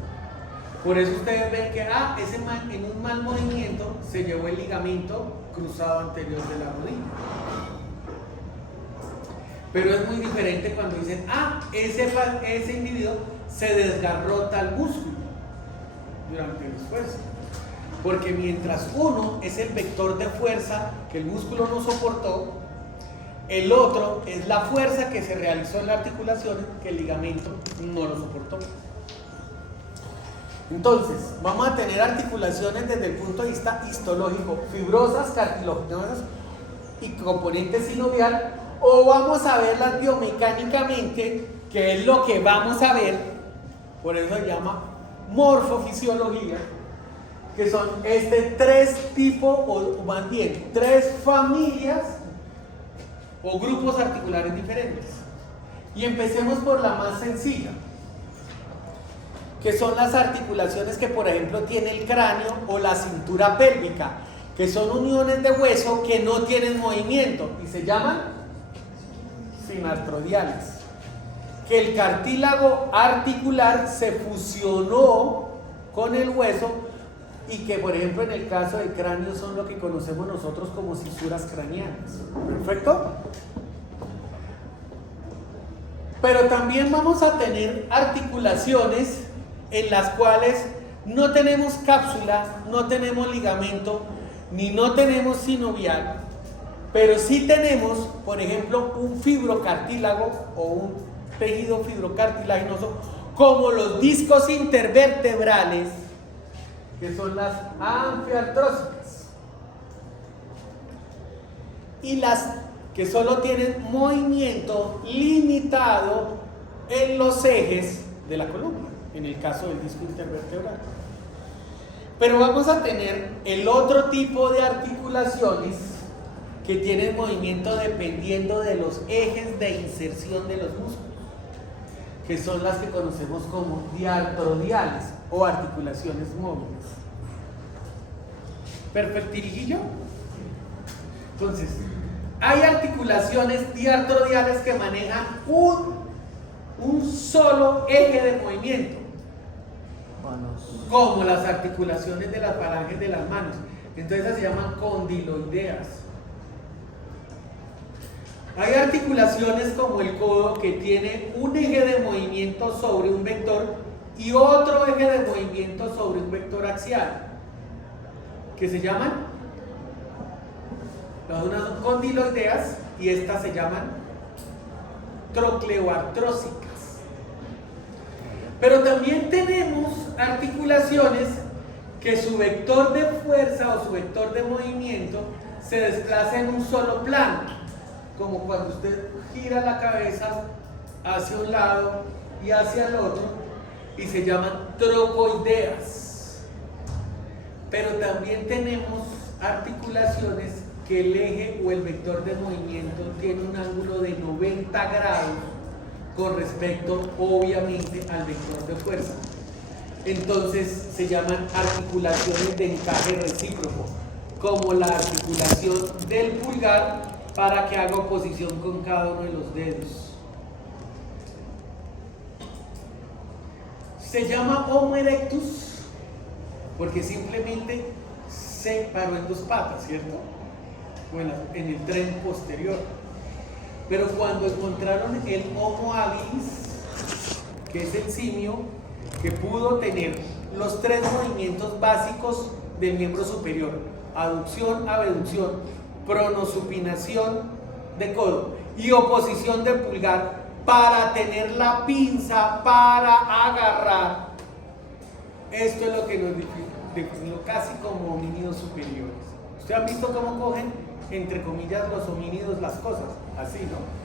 Por eso ustedes ven que en un mal movimiento se llevó el ligamento cruzado anterior de la rodilla. Pero es muy diferente cuando dicen, ese individuo se desgarró tal músculo durante el esfuerzo. Porque mientras uno es el vector de fuerza que el músculo no soportó, el otro es la fuerza que se realizó en la articulación que el ligamento no lo soportó. Entonces, vamos a tener articulaciones desde el punto de vista histológico, fibrosas, cartilaginosas y componente sinovial, o vamos a verlas biomecánicamente, que es lo que vamos a ver, por eso se llama morfofisiología, que son tres tipos, o más bien, tres familias o grupos articulares diferentes. Y empecemos por la más sencilla, que son las articulaciones que, por ejemplo, tiene el cráneo o la cintura pélvica, que son uniones de hueso que no tienen movimiento y se llaman sinartrodiales. Que el cartílago articular se fusionó con el hueso y que, por ejemplo, en el caso del cráneo son lo que conocemos nosotros como cisuras craneanas. ¿Perfecto? Pero también vamos a tener articulaciones en las cuales no tenemos cápsula, no tenemos ligamento, ni no tenemos sinovial, pero sí tenemos, por ejemplo, un fibrocartílago o un tejido fibrocartilaginoso, como los discos intervertebrales, que son las anfiartrósicas, y las que solo tienen movimiento limitado en los ejes de la columna, en el caso del disco intervertebral. Pero vamos a tener el otro tipo de articulaciones que tienen movimiento dependiendo de los ejes de inserción de los músculos, que son las que conocemos como diartrodiales o articulaciones móviles. ¿Perfectirijillo? Entonces, hay articulaciones diartrodiales que manejan un solo eje de movimiento, como las articulaciones de las falanges de las manos. Entonces esas se llaman condiloideas. Hay articulaciones como el codo que tiene un eje de movimiento sobre un vector y otro eje de movimiento sobre un vector axial, que se llaman, las unas son condiloideas y estas se llaman trocleoartrósicas. Pero también tenemos articulaciones que su vector de fuerza o su vector de movimiento se desplaza en un solo plano, como cuando usted gira la cabeza hacia un lado y hacia el otro, y se llaman trocoideas. Pero también tenemos articulaciones que el eje o el vector de movimiento tiene un ángulo de 90 grados con respecto, obviamente, al vector de fuerza. Entonces se llaman articulaciones de encaje recíproco, como la articulación del pulgar para que haga oposición con cada uno de los dedos. Se llama Homo erectus porque simplemente se paró en dos patas, ¿cierto? Bueno, en el tren posterior. Pero cuando encontraron el Homo habilis, que es el simio que pudo tener los tres movimientos básicos del miembro superior: aducción, abducción, pronosupinación de codo y oposición de pulgar, para tener la pinza para agarrar. Esto es lo que nos definió casi como homínidos superiores. ¿Ustedes han visto cómo cogen, entre comillas, los homínidos las cosas? Así, ¿no?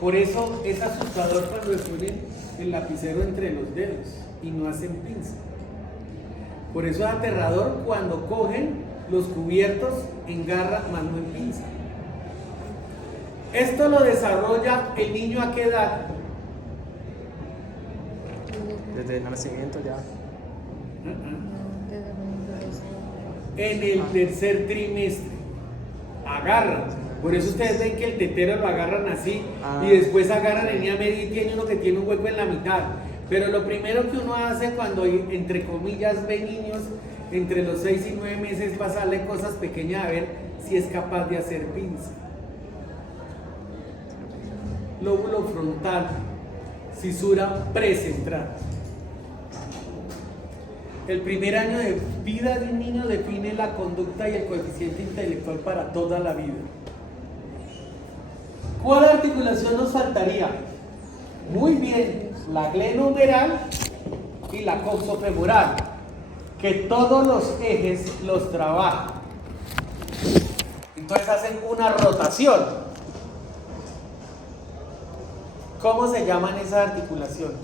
Por eso es asustador cuando les ponen el lapicero entre los dedos y no hacen pinza. Por eso es aterrador cuando cogen los cubiertos en garra, más no en pinza. Esto lo desarrolla el niño ¿a qué edad? Desde el nacimiento ya. En el tercer trimestre. Agarran. Por eso ustedes ven que el tetero lo agarran así y después agarran el día medio y tiene uno que tiene un hueco en la mitad. Pero lo primero que uno hace cuando, entre comillas, ve niños entre los 6 y 9 meses, pasarle cosas pequeñas a ver si es capaz de hacer pinza. Lóbulo frontal, cisura precentral. El primer año de vida de un niño define la conducta y el coeficiente intelectual para toda la vida. ¿Cuál articulación nos faltaría? Muy bien, la glenohumeral y la coxofemoral, que todos los ejes los trabajan. Entonces hacen una rotación. ¿Cómo se llaman esas articulaciones?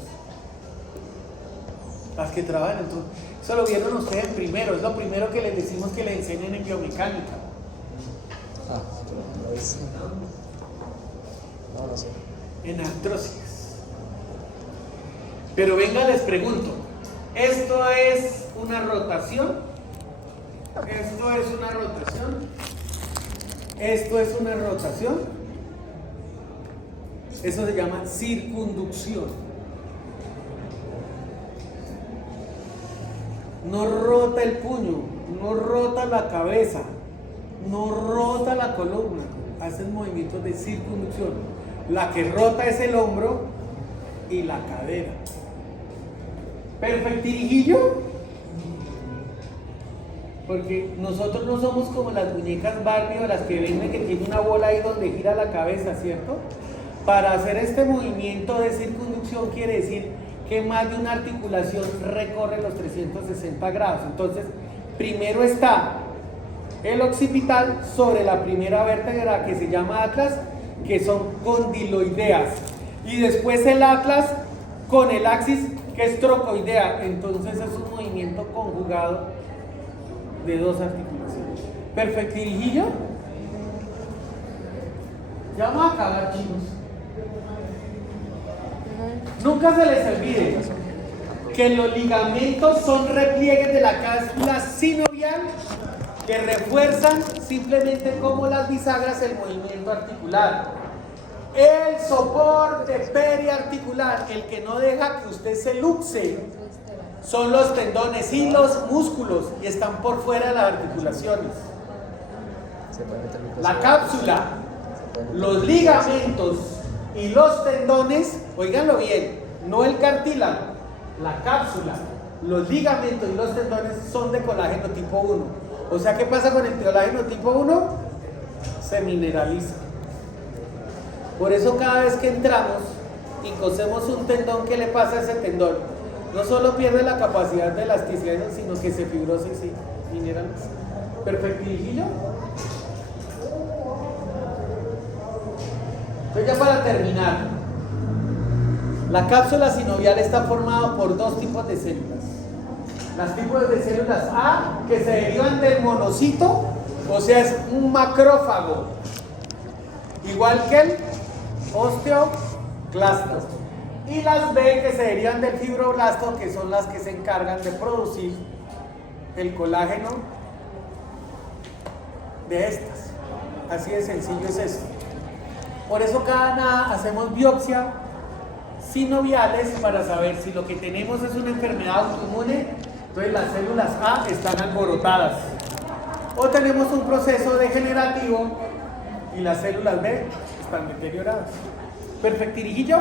Las que trabajan. Entonces, eso lo vieron ustedes primero, es lo primero que les decimos que les enseñen en biomecánica. Lo hice. No sé. En artrosis. Pero venga, les pregunto, ¿esto es una rotación? ¿Esto es una rotación? ¿Esto es una rotación? Eso se llama circunducción. No rota el puño, no rota la cabeza, no rota la columna, hacen movimientos de circunducción. La que rota es el hombro y la cadera. Perfectirijillo, porque nosotros no somos como las muñecas Barbie o las que venden que tiene una bola ahí donde gira la cabeza, ¿cierto? Para hacer este movimiento de circunducción quiere decir que más de una articulación recorre los 360 grados. Entonces, primero está el occipital sobre la primera vértebra que se llama atlas, que son condiloideas, y después el atlas con el axis, que es trocoidea. Entonces es un movimiento conjugado de dos articulaciones. Perfectirijillo. Ya vamos a acabar, chicos. Nunca se les olvide que los ligamentos son repliegues de la cápsula sinovial que refuerzan simplemente como las bisagras el movimiento articular. El soporte periarticular, el que no deja que usted se luxe, son los tendones y los músculos, y están por fuera de las articulaciones. La cápsula, los ligamentos y los tendones, oíganlo bien, no el cartílago, la cápsula, los ligamentos y los tendones son de colágeno tipo 1. O sea, ¿qué pasa con el colágeno tipo 1? Se mineraliza. Por eso cada vez que entramos y cosemos un tendón, ¿qué le pasa a ese tendón? No solo pierde la capacidad de elasticidad, sino que se fibrosa y se mineraliza. ¿Perfectirijillo? Entonces, ya para terminar, la cápsula sinovial está formada por dos tipos de células. Las tipos de células A, que se derivan del monocito, o sea, es un macrófago, igual que el osteoclasta. y las B que se derivan del fibroblasto, que son las que se encargan de producir el colágeno de estas. Así de sencillo es esto. Por eso cada nada hacemos biopsia sinoviales para saber si lo que tenemos es una enfermedad autoinmune, entonces las células A están alborotadas, o tenemos un proceso degenerativo y las células B están deterioradas. Perfectirijillo.